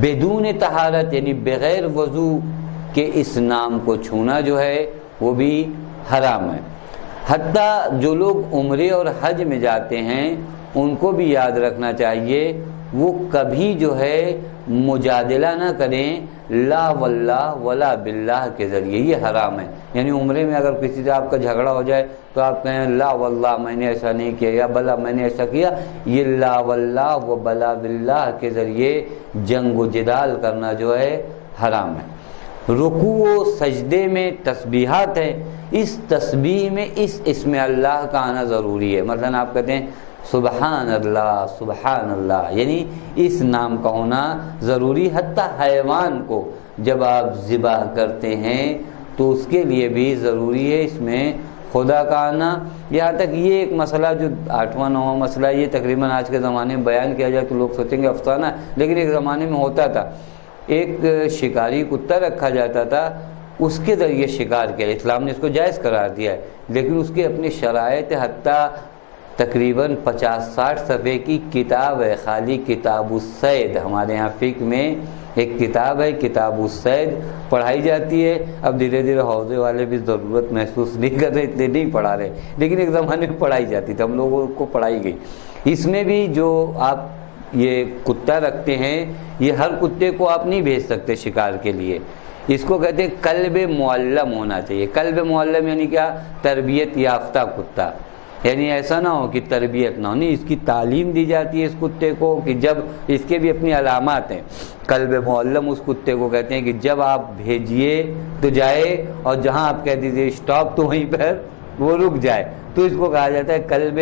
بدون طہارت یعنی بغیر وضو کے اس نام کو چھونا جو ہے وہ بھی حرام ہے. حتیٰ جو لوگ عمرے اور حج میں جاتے ہیں ان کو بھی یاد رکھنا چاہیے وہ کبھی جو ہے مجادلہ نہ کریں لا واللہ ولا باللہ کے ذریعے. یہ حرام ہے. یعنی عمرے میں اگر کسی سے آپ کا جھگڑا ہو جائے تو آپ کہیں لا واللہ میں نے ایسا نہیں کیا یا بلا میں نے ایسا کیا. یہ لا واللہ و بلا باللہ کے ذریعے جنگ و جدال کرنا جو ہے حرام ہے. رکوع و سجدے میں تسبیحات ہیں. اس تسبیح میں اس اسم اللہ کا آنا ضروری ہے. مثلا آپ کہتے ہیں سبحان اللہ سبحان اللہ، یعنی اس نام کا ہونا ضروری. حتیٰ حیوان کو جب آپ ذبح کرتے ہیں تو اس کے لیے بھی ضروری ہے اس میں خدا کا آنا. یہاں تک یہ ایک مسئلہ جو 8واں 9واں مسئلہ، یہ تقریباً آج کے زمانے میں بیان کیا جائے تو لوگ سوچیں گے افسانہ، لیکن ایک زمانے میں ہوتا تھا. ایک شکاری کتا رکھا جاتا تھا، اس کے ذریعے شکار کیا. اسلام نے اس کو جائز قرار دیا ہے، لیکن اس کے اپنے شرائط، حتیٰ تقریباً 50-60 صفحے کی کتاب ہے خالی کتاب الصید. ہمارے یہاں فقہ میں ایک کتاب ہے کتاب الصید، پڑھائی جاتی ہے. اب دھیرے دھیرے حوضے والے بھی ضرورت محسوس نہیں کر رہے، اتنے نہیں پڑھا رہے، لیکن ایک زمانے میں پڑھائی جاتی تھی، ہم لوگوں کو پڑھائی گئی. اس میں بھی جو آپ یہ کتا رکھتے ہیں، یہ ہر کتے کو آپ نہیں بھیج سکتے شکار کے لیے. اس کو کہتے ہیں کلب معلم ہونا چاہیے. کلب معلم یعنی کیا؟ تربیت یافتہ کتا. یعنی ایسا نہ ہو کہ تربیت نہ ہو، نہیں، اس کی تعلیم دی جاتی ہے اس کتے کو کہ جب اس کے بھی اپنی علامات ہیں. کلب معلم اس کتے کو کہتے ہیں کہ جب آپ بھیجیے تو جائے، اور جہاں آپ کہہ دیجیے اسٹاپ تو وہیں پر وہ رک جائے، تو اس کو کہا جاتا ہے کلب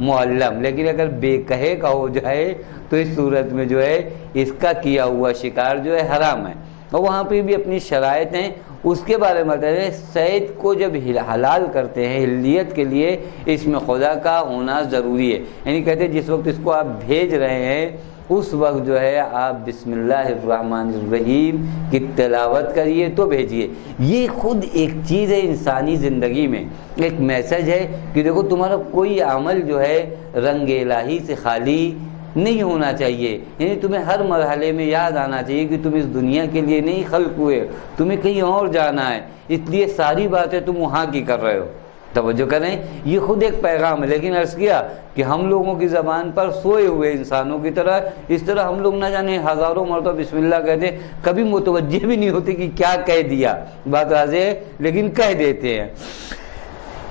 معلم. لیکن اگر بے کہے کا ہو جائے تو اس صورت میں جو ہے اس کا کیا ہوا شکار جو ہے حرام ہے. اور وہاں پہ بھی اپنی شرائط ہیں. اس کے بارے میں بتاتے ہیں صید کو جب حلال کرتے ہیں حلیت کے لیے اس میں خدا کا ہونا ضروری ہے. یعنی کہتے ہیں جس وقت اس کو آپ بھیج رہے ہیں اس وقت جو ہے آپ بسم اللہ الرحمن الرحیم کی تلاوت کریے تو بھیجیے. یہ خود ایک چیز ہے انسانی زندگی میں، ایک میسج ہے کہ دیکھو تمہارا کوئی عمل جو ہے رنگ الہی سے خالی نہیں ہونا چاہیے. یعنی تمہیں ہر مرحلے میں یاد آنا چاہیے کہ تم اس دنیا کے لیے نہیں خلق ہوئے، تمہیں کہیں اور جانا ہے، اس لیے ساری باتیں تم وہاں کی کر رہے ہو. توجہ کریں، یہ خود ایک پیغام ہے. لیکن عرض کیا کہ ہم لوگوں کی زبان پر سوئے ہوئے انسانوں کی طرح اس طرح ہم لوگ نہ جانے ہزاروں مرتبہ بسم اللہ کہتے ہیں، کبھی متوجہ بھی نہیں ہوتے کہ کیا کہہ دیا. بات واضح ہے لیکن کہہ دیتے ہیں.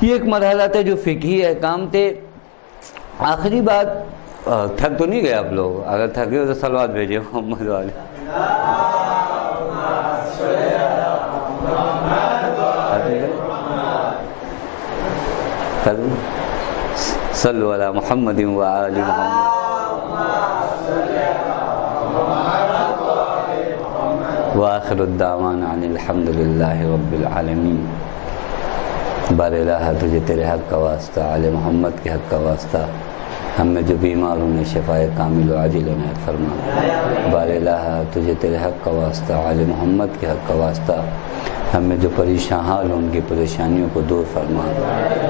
یہ ایک مرحلہ تھا جو فقہی احکام تھے. آخری بات، تھک تو نہیں گئے آپ لوگ؟ اگر تھکے ہو تو صلوات بھیجے محمد والے. صلوا علی محمد و آل محمد. وآخر الدعوانا عن الحمد للہ رب العالمین. بار الہ تجھے تیرے حق کا واسطہ، آل محمد کے حق کا واسطہ ہم میں جو بیمار انہیں شفائے کامل و عاجل عنایت فرما. بار الہ تجھے تیرے حق کا واسطہ، آل محمد کے حق کا واسطہ ہم میں جو پریشان حال ان کی پریشانیوں کو دور فرما.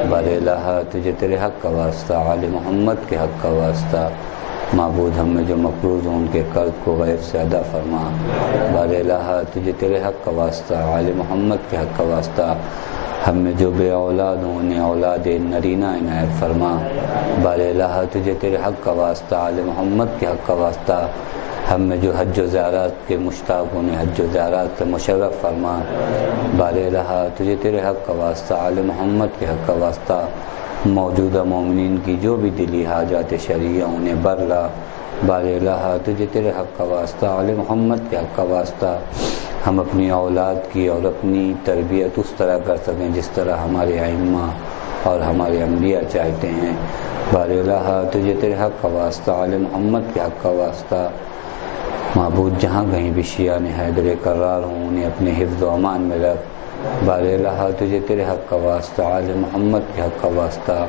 بار الہ تجھے تیرے حق کا واسطہ، آل محمد کے حق کا واسطہ معبود ہم میں جو مقروض ہوں ان کے قرض کو غیب سے ادا فرما. بار الہ تجھے تیرے حق کا واسطہ، آل محمد کے حق کا واسطہ ہم میں جو بے اولاد ہوں انہیں اولاد نرینہ عنایت فرما. بار الہ تجھے تیرے حق کا واسطہ، آل محمد کے حق کا واسطہ ہم میں جو حج و زیارات کے مشتاق انہیں حج و زیارات سے مشرف فرما. بار الہ تجھے تیرے حق کا واسطہ، آل محمد کے حق کا واسطہ موجودہ مومنین کی جو بھی دلی حاجات شرعیہ انہیں برلا بار الہ تجھے تیرے حق کا واسطہ، آل محمد کے حق کا واسطہ ہم اپنی اولاد کی اور اپنی تربیت اس طرح کر سکیں جس طرح ہمارے ائمہ اور ہمارے انبیاء چاہتے ہیں۔ بار الہ تجھے تیرے حق کا واسطہ، آل محمد کے حق کا واسطہ، معبود جہاں کہیں بھی شیعہ حیدر قرار ہوں انہیں اپنے حفظ و امان میں رکھ۔ بار الہ تجھے تیرے حق کا واسطہ، آل محمد کے حق کا واسطہ،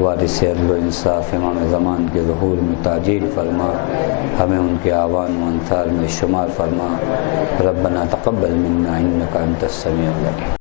وارث عدل و انصاف امام زمان کے ظہور میں تاجیل فرما، ہمیں ان کے اعوان و انصار میں شمار فرما۔ ربنا تقبل منا انک انت السمیع العلیم۔